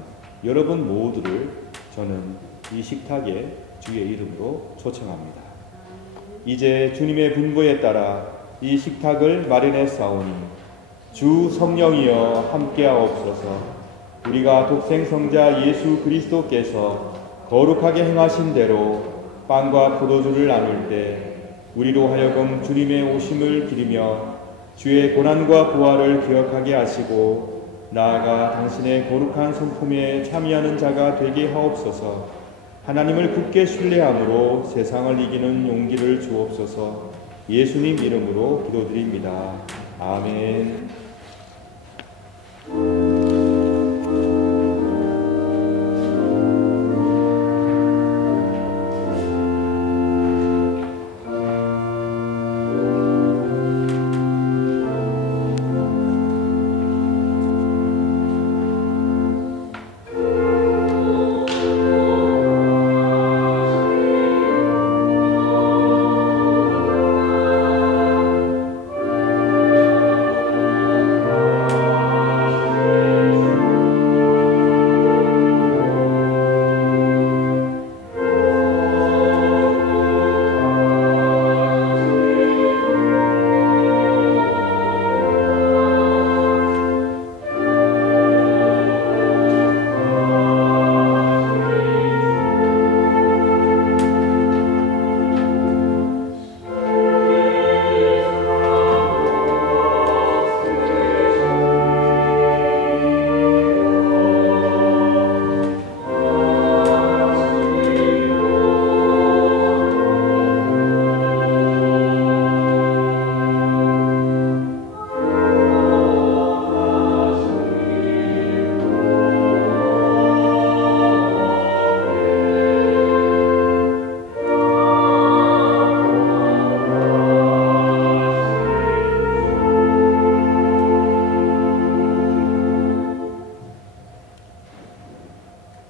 여러분 모두를 저는 이 식탁에 주의 이름으로 초청합니다. 이제 주님의 분부에 따라 이 식탁을 마련했사오니 주 성령이여 함께하옵소서. 우리가 독생성자 예수 그리스도께서 거룩하게 행하신 대로 빵과 포도주를 나눌 때 우리로 하여금 주님의 오심을 기리며 주의 고난과 부활을 기억하게 하시고 나아가 당신의 거룩한 성품에 참여하는 자가 되게 하옵소서. 하나님을 굳게 신뢰함으로 세상을 이기는 용기를 주옵소서. 예수님 이름으로 기도드립니다. 아멘.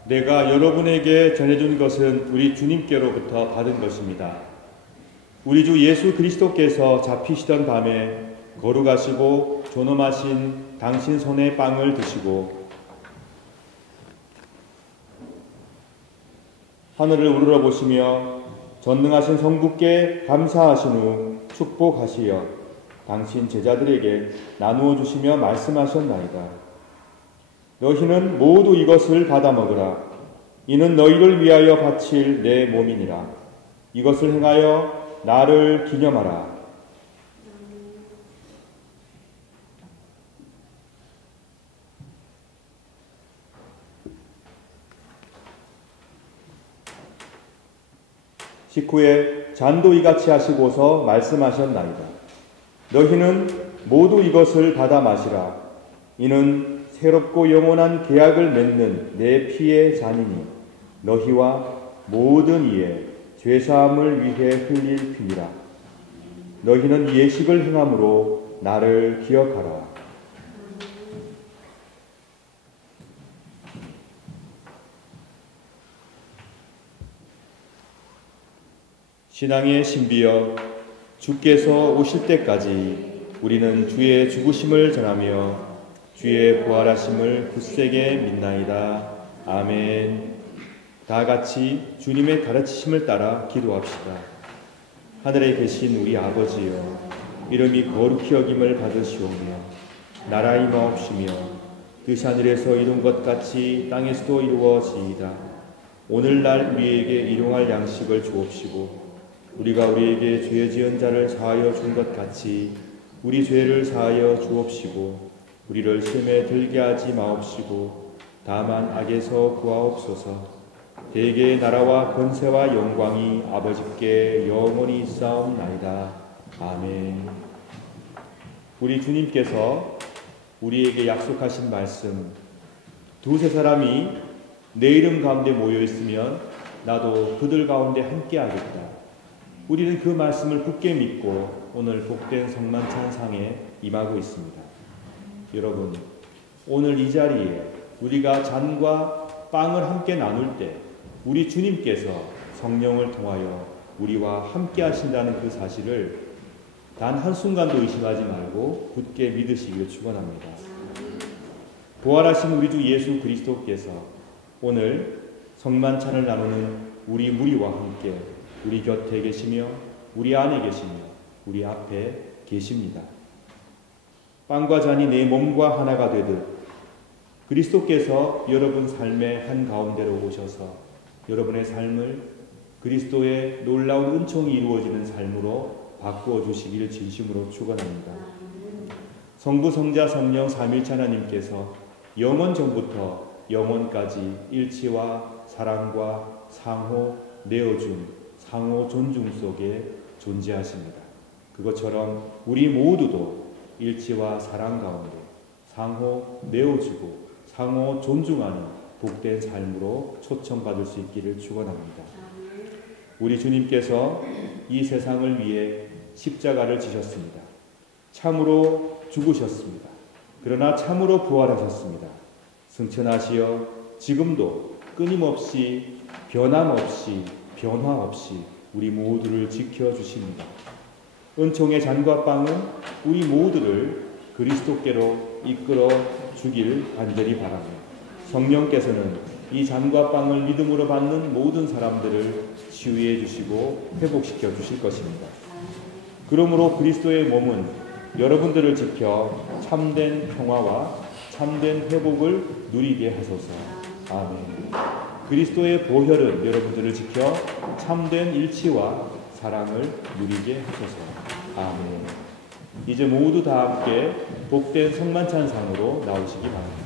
내가 여러분에게 전해준 것은 우리 주님께로부터 받은 것입니다. 우리 주 예수 그리스도께서 잡히시던 밤에 거룩하시고 존엄하신 당신 손에 빵을 드시고 하늘을 우러러보시며 전능하신 성부께 감사하신 후 축복하시어 당신 제자들에게 나누어 주시며 말씀하셨나이다. 너희는 모두 이것을 받아 먹으라. 이는 너희를 위하여 바칠 내 몸이니라. 이것을 행하여 나를 기념하라. 식후에 잔도 이같이 하시고서 말씀하셨나이다. 너희는 모두 이것을 받아 마시라. 이는 새롭고 영원한 계약을 맺는 내 피의 잔이니 너희와 모든 이의 죄사함을 위해 흘릴 피니라. 너희는 이 예식을 행함으로 나를 기억하라. 신앙의 신비여, 주께서 오실 때까지 우리는 주의 죽으심을 전하며 주의 부활하심을 굳세게 믿나이다. 아멘. 다 같이 주님의 가르치심을 따라 기도합시다. 하늘에 계신 우리 아버지여, 이름이 거룩히 여김을 받으시오며 나라 임하옵시며 뜻이 하늘에서 이룬 것 같이 땅에서도 이루어지이다. 오늘날 우리에게 일용할 양식을 주옵시고 우리가 우리에게 죄 지은 자를 사하여 준 것 같이 우리 죄를 사하여 주옵시고 우리를 시험에 들게 하지 마옵시고 다만 악에서 구하옵소서. 대개의 나라와 권세와 영광이 아버지께 영원히 있사옵나이다. 아멘. 우리 주님께서 우리에게 약속하신 말씀, 두세 사람이 내 이름 가운데 모여 있으면 나도 그들 가운데 함께 하겠다. 우리는 그 말씀을 굳게 믿고 오늘 복된 성만찬상에 임하고 있습니다. 여러분, 오늘 이 자리에 우리가 잔과 빵을 함께 나눌 때 우리 주님께서 성령을 통하여 우리와 함께 하신다는 그 사실을 단 한순간도 의심하지 말고 굳게 믿으시기를 축원합니다. 부활하신 우리 주 예수 그리스도께서 오늘 성만찬을 나누는 우리 무리와 함께 우리 곁에 계시며 우리 안에 계시며 우리 앞에 계십니다. 빵과 잔이 내 몸과 하나가 되듯 그리스도께서 여러분 삶의 한가운데로 오셔서 여러분의 삶을 그리스도의 놀라운 은총이 이루어지는 삶으로 바꾸어 주시기를 진심으로 축원합니다. 성부, 성자, 성령 삼일체 하나님께서 영원 전부터 영원까지 일치와 사랑과 상호 내어줌, 상호 존중 속에 존재하십니다. 그것처럼 우리 모두도 일치와 사랑 가운데 상호 내어주고 상호 존중하는 복된 삶으로 초청받을 수 있기를 축원합니다. 우리 주님께서 이 세상을 위해 십자가를 지셨습니다. 참으로 죽으셨습니다. 그러나 참으로 부활하셨습니다. 승천하시어 지금도 끊임없이 변함없이 변화 없이 우리 모두를 지켜주십니다. 은총의 잔과 빵은 우리 모두를 그리스도께로 이끌어 주길 간절히 바라며 성령께서는 이 잔과 빵을 믿음으로 받는 모든 사람들을 치유해 주시고 회복시켜 주실 것입니다. 그러므로 그리스도의 몸은 여러분들을 지켜 참된 평화와 참된 회복을 누리게 하소서. 아멘. 그리스도의 보혈은 여러분들을 지켜 참된 일치와 사랑을 누리게 하소서. 아멘. 이제 모두 다 함께 복된 성만찬상으로 나오시기 바랍니다.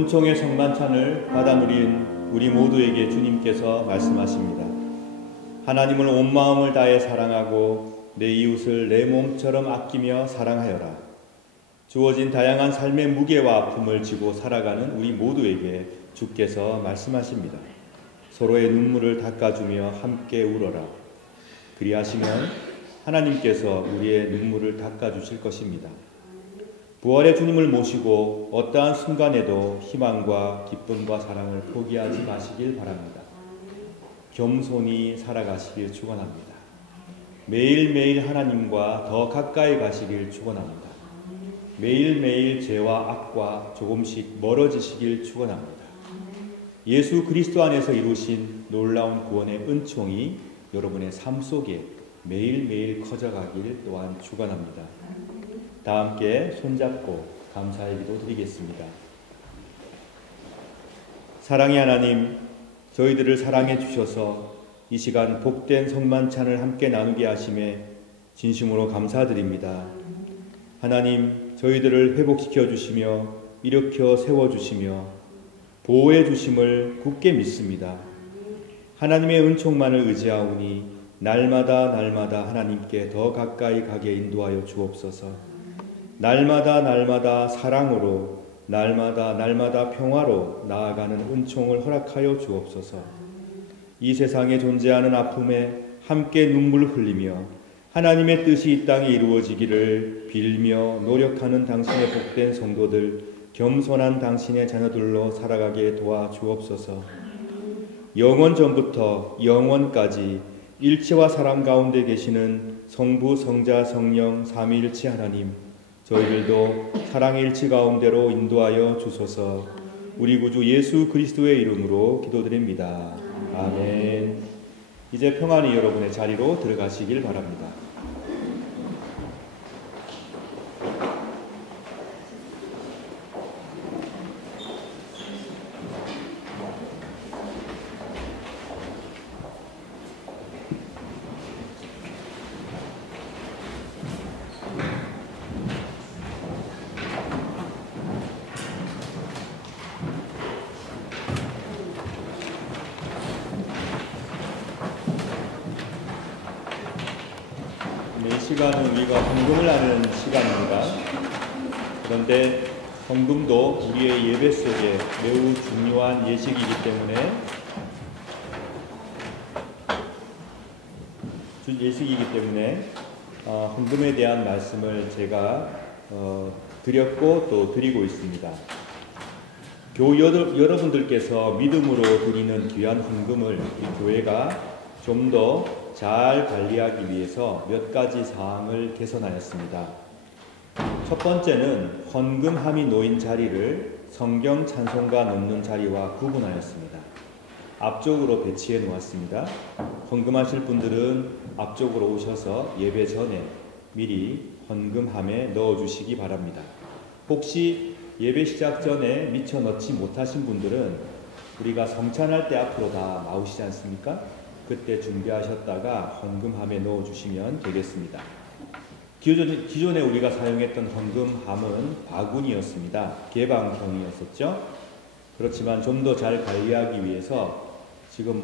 은총의 성만찬을 받아 누린 우리 모두에게 주님께서 말씀하십니다. 하나님을 온 마음을 다해 사랑하고 내 이웃을 내 몸처럼 아끼며 사랑하여라. 주어진 다양한 삶의 무게와 아픔을 지고 살아가는 우리 모두에게 주께서 말씀하십니다. 서로의 눈물을 닦아주며 함께 울어라. 그리하시면 하나님께서 우리의 눈물을 닦아주실 것입니다. 부활의 주님을 모시고 어떠한 순간에도 희망과 기쁨과 사랑을 포기하지 마시길 바랍니다. 겸손히 살아가시길 축원합니다. 매일매일 하나님과 더 가까이 가시길 축원합니다. 매일매일 죄와 악과 조금씩 멀어지시길 축원합니다. 예수 그리스도 안에서 이루신 놀라운 구원의 은총이 여러분의 삶 속에 매일매일 커져가길 또한 축원합니다. 다 함께 손잡고 감사의 기도 드리겠습니다. 사랑의 하나님, 저희들을 사랑해 주셔서 이 시간 복된 성만찬을 함께 나누게 하심에 진심으로 감사드립니다. 하나님, 저희들을 회복시켜 주시며 일으켜 세워 주시며 보호해 주심을 굳게 믿습니다. 하나님의 은총만을 의지하오니 날마다 하나님께 더 가까이 가게 인도하여 주옵소서. 날마다 사랑으로 날마다 평화로 나아가는 은총을 허락하여 주옵소서. 이 세상에 존재하는 아픔에 함께 눈물 흘리며 하나님의 뜻이 이 땅에 이루어지기를 빌며 노력하는 당신의 복된 성도들, 겸손한 당신의 자녀들로 살아가게 도와주옵소서. 영원 전부터 영원까지 일체와 사랑 가운데 계시는 성부, 성자, 성령, 삼위일체 하나님, 저희들도 사랑의 일치 가운데로 인도하여 주소서. 우리 구주 예수 그리스도의 이름으로 기도드립니다. 아멘. 이제 평안히 여러분의 자리로 들어가시길 바랍니다. 이 시간은 우리가 헌금을 하는 시간입니다. 그런데 헌금도 우리의 예배 속에 매우 중요한 예식이기 때문에 헌금에 대한 말씀을 제가 드렸고 또 드리고 있습니다. 교우 여러분들께서 믿음으로 드리는 귀한 헌금을 이 교회가 좀 더 잘 관리하기 위해서 몇 가지 사항을 개선하였습니다. 첫 번째는 헌금함이 놓인 자리를 성경 찬송가 놓는 자리와 구분하였습니다. 앞쪽으로 배치해 놓았습니다. 헌금하실 분들은 앞쪽으로 오셔서 예배 전에 미리 헌금함에 넣어주시기 바랍니다. 혹시 예배 시작 전에 미처 넣지 못하신 분들은 우리가 성찬할 때 앞으로 다 나오시지 않습니까? 그때 준비하셨다가 헌금함에 넣어주시면 되겠습니다. 기존에 우리가 사용했던 헌금함은 바구니였습니다. 개방형이었었죠. 그렇지만 좀 더 잘 관리하기 위해서 지금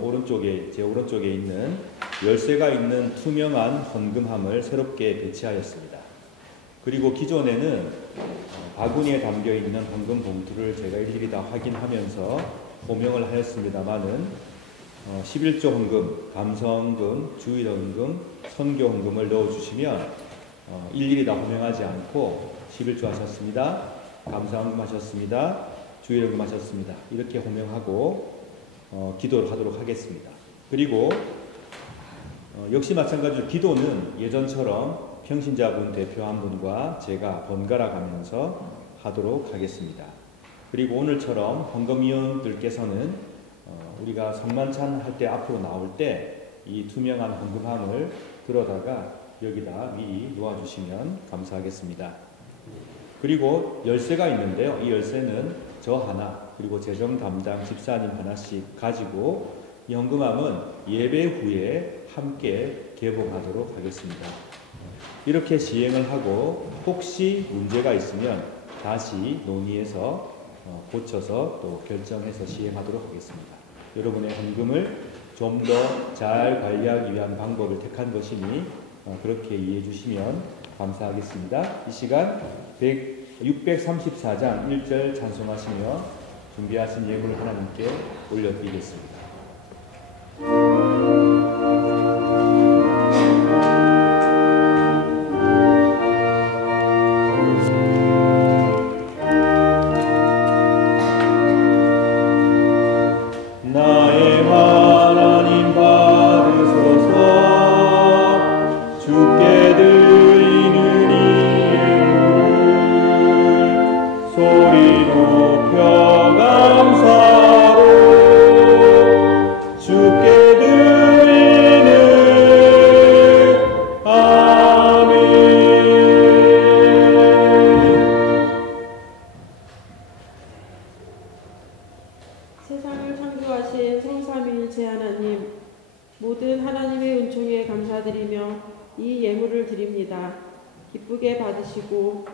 제 오른쪽에 있는 열쇠가 있는 투명한 헌금함을 새롭게 배치하였습니다. 그리고 기존에는 바구니에 담겨있는 헌금 봉투를 제가 일일이 다 확인하면서 호명을 하였습니다마는 11조 헌금, 감성헌금, 주일헌금, 선교헌금을 넣어주시면 일일이 다 호명하지 않고 11조 하셨습니다, 감사헌금 하셨습니다, 주일헌금 하셨습니다, 이렇게 호명하고 기도를 하도록 하겠습니다. 그리고 역시 마찬가지로 기도는 예전처럼 평신자분 대표 한 분과 제가 번갈아 가면서 하도록 하겠습니다. 그리고 오늘처럼 헌금위원들께서는 우리가 성만찬 할 때 앞으로 나올 때 이 투명한 헌금함을 들어다가 여기다 미리 놓아주시면 감사하겠습니다. 그리고 열쇠가 있는데요. 이 열쇠는 저 하나 그리고 재정 담당 집사님 하나씩 가지고 이 헌금함은 예배 후에 함께 개봉하도록 하겠습니다. 이렇게 시행을 하고 혹시 문제가 있으면 다시 논의해서 고쳐서 또 결정해서 시행하도록 하겠습니다. 여러분의 헌금을 좀 더 잘 관리하기 위한 방법을 택한 것이니 그렇게 이해해 주시면 감사하겠습니다. 이 시간 634장 1절 찬송하시며 준비하신 예물을 하나님께 올려드리겠습니다. 세상을 창조하신 성삼위일체 하나님, 모든 하나님의 은총에 감사드리며 이 예물을 드립니다. 기쁘게 받으시고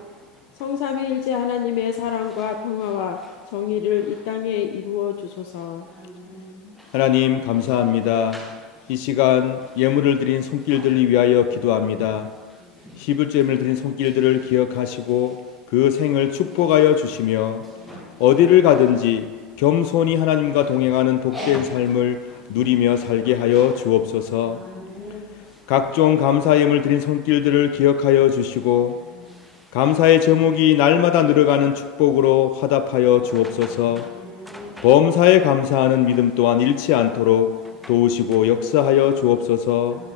성삼위일체 하나님의 사랑과 평화와 정의를 이 땅에 이루어 주소서. 하나님 감사합니다. 이 시간 예물을 드린 손길들을 위하여 기도합니다. 시불제물을 드린 손길들을 기억하시고 그 생을 축복하여 주시며 어디를 가든지 겸손히 하나님과 동행하는 복된 삶을 누리며 살게 하여 주옵소서. 각종 감사 예물 드린 손길들을 기억하여 주시고 감사의 제목이 날마다 늘어가는 축복으로 화답하여 주옵소서. 범사에 감사하는 믿음 또한 잃지 않도록 도우시고 역사하여 주옵소서.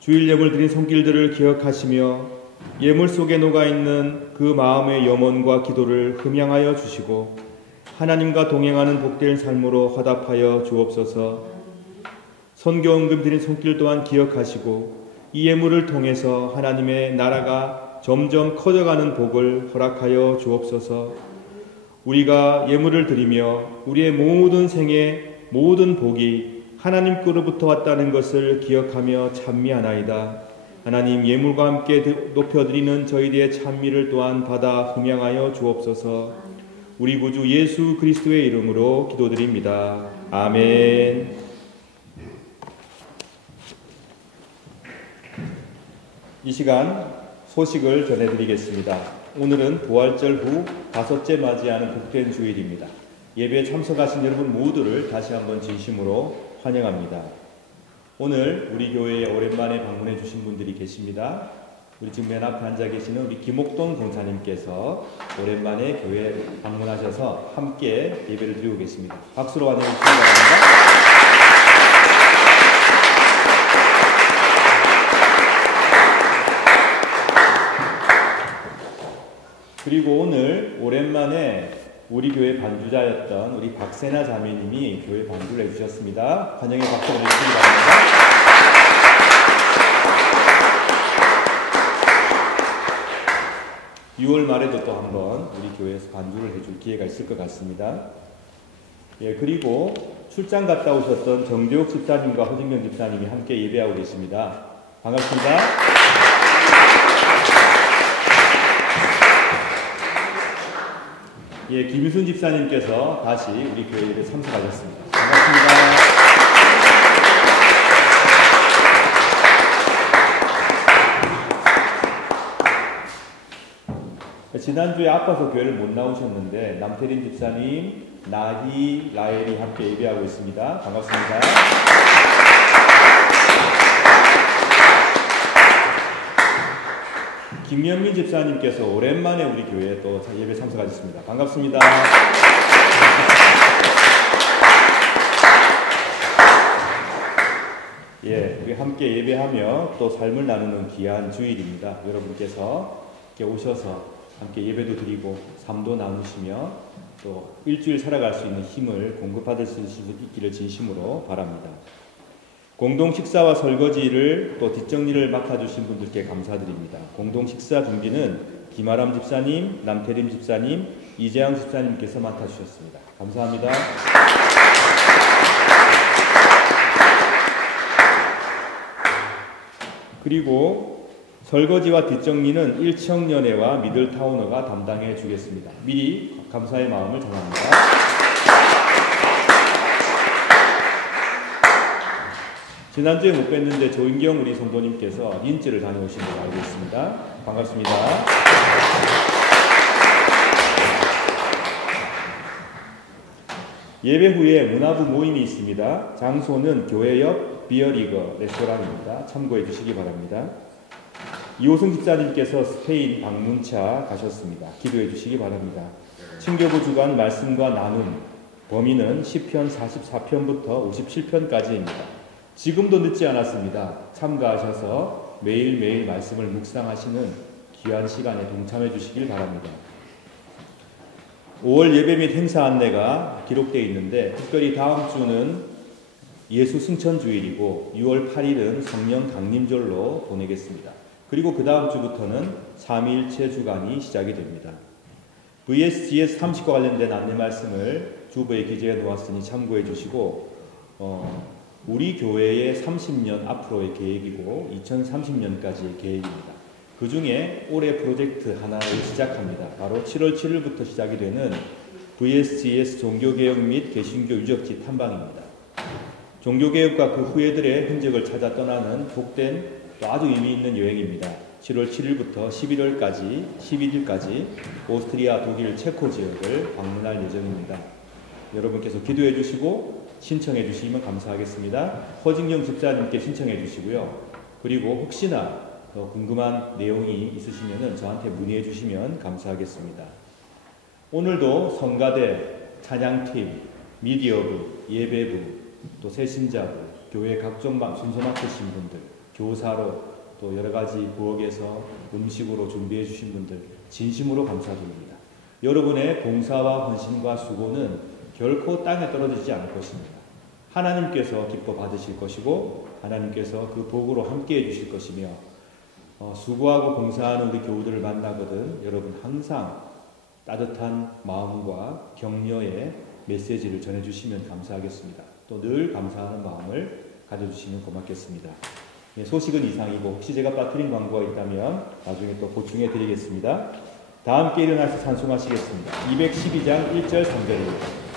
주일 예물 드린 손길들을 기억하시며 예물 속에 녹아있는 그 마음의 염원과 기도를 흠양하여 주시고 하나님과 동행하는 복된 삶으로 화답하여 주옵소서. 선교 헌금 드린 손길 또한 기억하시고 이 예물을 통해서 하나님의 나라가 점점 커져가는 복을 허락하여 주옵소서. 우리가 예물을 드리며 우리의 모든 생의 모든 복이 하나님께로부터 왔다는 것을 기억하며 찬미하나이다. 하나님, 예물과 함께 높여드리는 저희들의 찬미를 또한 받아 흠양하여 주옵소서. 우리 구주 예수 그리스도의 이름으로 기도드립니다. 아멘. 이 시간 소식을 전해드리겠습니다. 오늘은 부활절 후 5째 맞이하는 복된 주일입니다. 예배에 참석하신 여러분 모두를 다시 한번 진심으로 환영합니다. 오늘 우리 교회에 오랜만에 방문해 주신 분들이 계십니다. 우리 지금 맨 앞에 앉아 계시는 우리 김옥돈 권사님께서 오랜만에 교회에 방문하셔서 함께 예배를 드리고 계십니다. 박수로 환영해 주시기 바랍니다. 그리고 오늘 오랜만에 우리 교회 반주자였던 우리 박세나 자매님이 교회 반주를 해주셨습니다. 환영의 박수 드리시기 바랍니다. 6월 말에도 또 한번 우리 교회에서 반주를 해줄 기회가 있을 것 같습니다. 예, 그리고 출장 갔다 오셨던 정재욱 집사님과 허진경 집사님이 함께 예배하고 계십니다. 반갑습니다. 예, 김유순 집사님께서 다시 우리 교회 예배에 참석하셨습니다. 반갑습니다. 지난주에 아파서 교회를 못 나오셨는데 남태린 집사님, 나희, 라엘이 함께 예배하고 있습니다. 반갑습니다. 김현민 집사님께서 오랜만에 우리 교회에 또 예배 참석하셨습니다. 반갑습니다. 예, 우리 함께 예배하며 또 삶을 나누는 귀한 주일입니다. 여러분께서 이렇게 오셔서 함께 예배도 드리고 삶도 나누시며 또 일주일 살아갈 수 있는 힘을 공급받을 수 있기를 진심으로 바랍니다. 공동 식사와 설거지를 또 뒷정리를 맡아주신 분들께 감사드립니다. 공동 식사 준비는 김아람 집사님, 남태림 집사님, 이재양 집사님께서 맡아주셨습니다. 감사합니다. 그리고 설거지와 뒷정리는 1층 연회와 미들타운어가 담당해 주겠습니다. 미리 감사의 마음을 전합니다. 지난주에 못 뵀는데 조인경 우리 성도님께서 린츠를 다녀오신 걸로 알고 있습니다. 반갑습니다. 예배 후에 문화부 모임이 있습니다. 장소는 교회 옆 비어리거 레스토랑입니다. 참고해 주시기 바랍니다. 이호승 집사님께서 스페인 방문차 가셨습니다. 기도해 주시기 바랍니다. 친교부 주간 말씀과 나눔 범위는 시편 44편부터 57편까지입니다. 지금도 늦지 않았습니다. 참가하셔서 매일매일 말씀을 묵상하시는 귀한 시간에 동참해 주시길 바랍니다. 5월 예배 및 행사 안내가 기록되어 있는데 특별히 다음 주는 예수 승천주일이고 6월 8일은 성령 강림절로 보내겠습니다. 그리고 그 다음 주부터는 삼위일체 주간이 시작이 됩니다. VSGS 30과 관련된 안내 말씀을 주보에 기재해 놓았으니 참고해 주시고 우리 교회의 30년 앞으로의 계획이고 2030년까지의 계획입니다. 그 중에 올해 프로젝트 하나를 시작합니다. 바로 7월 7일부터 시작이 되는 VSGS 종교개혁 및 개신교 유적지 탐방입니다. 종교개혁과 그 후예들의 흔적을 찾아 떠나는 복된 또 아주 의미 있는 여행입니다. 7월 7일부터 11일까지 오스트리아, 독일, 체코 지역을 방문할 예정입니다. 여러분께서 기도해 주시고 신청해 주시면 감사하겠습니다. 허진경 집사님께 신청해 주시고요. 그리고 혹시나 더 궁금한 내용이 있으시면 저한테 문의해 주시면 감사하겠습니다. 오늘도 성가대, 찬양팀, 미디어부, 예배부, 또 새신자부, 교회 각종 순서 맡으신 분들, 교사로 또 여러 가지 부엌에서 음식으로 준비해 주신 분들 진심으로 감사드립니다. 여러분의 봉사와 헌신과 수고는 결코 땅에 떨어지지 않을 것입니다. 하나님께서 기뻐 받으실 것이고 하나님께서 그 복으로 함께해 주실 것이며 수고하고 봉사하는 우리 교우들을 만나거든 여러분 항상 따뜻한 마음과 격려의 메시지를 전해주시면 감사하겠습니다. 또 늘 감사하는 마음을 가져주시면 고맙겠습니다. 네, 소식은 이상이고 혹시 제가 빠뜨린 광고가 있다면 나중에 또 보충해 드리겠습니다. 다 함께 일어나서 찬송하시겠습니다. 212장 1절 3절입니다.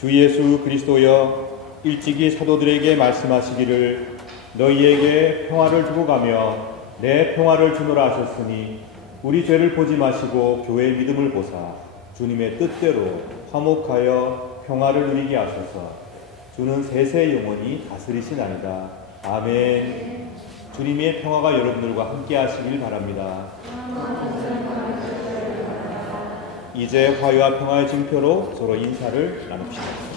주 예수 그리스도여 일찍이 사도들에게 말씀하시기를 너희에게 평화를 두고 가며 내 평화를 주노라 하셨으니 우리 죄를 보지 마시고 교회의 믿음을 보사 주님의 뜻대로 화목하여 평화를 누리게 하소서. 주는 세세 영원히 다스리시나이다. 아멘. 주님의 평화가 여러분들과 함께 하시길 바랍니다. 이제 화해와 평화의 징표로 서로 인사를 나눕시다.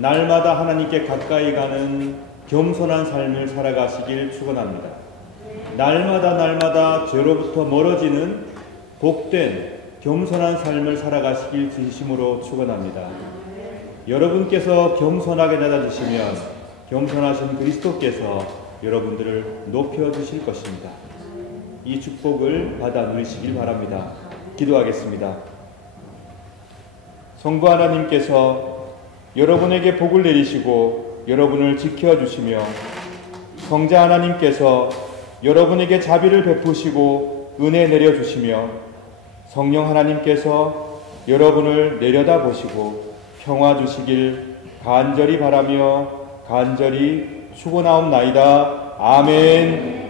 날마다 하나님께 가까이 가는 겸손한 삶을 살아가시길 축원합니다. 날마다 죄로부터 멀어지는 복된 겸손한 삶을 살아가시길 진심으로 축원합니다. 여러분께서 겸손하게 낮아지시면 겸손하신 그리스도께서 여러분들을 높여주실 것입니다. 이 축복을 받아 누리시길 바랍니다. 기도하겠습니다. 성부 하나님께서 여러분에게 복을 내리시고 여러분을 지켜주시며 성자 하나님께서 여러분에게 자비를 베푸시고 은혜 내려주시며 성령 하나님께서 여러분을 내려다보시고 평화 주시길 간절히 바라며 간절히 축원하옵나이다. 아멘.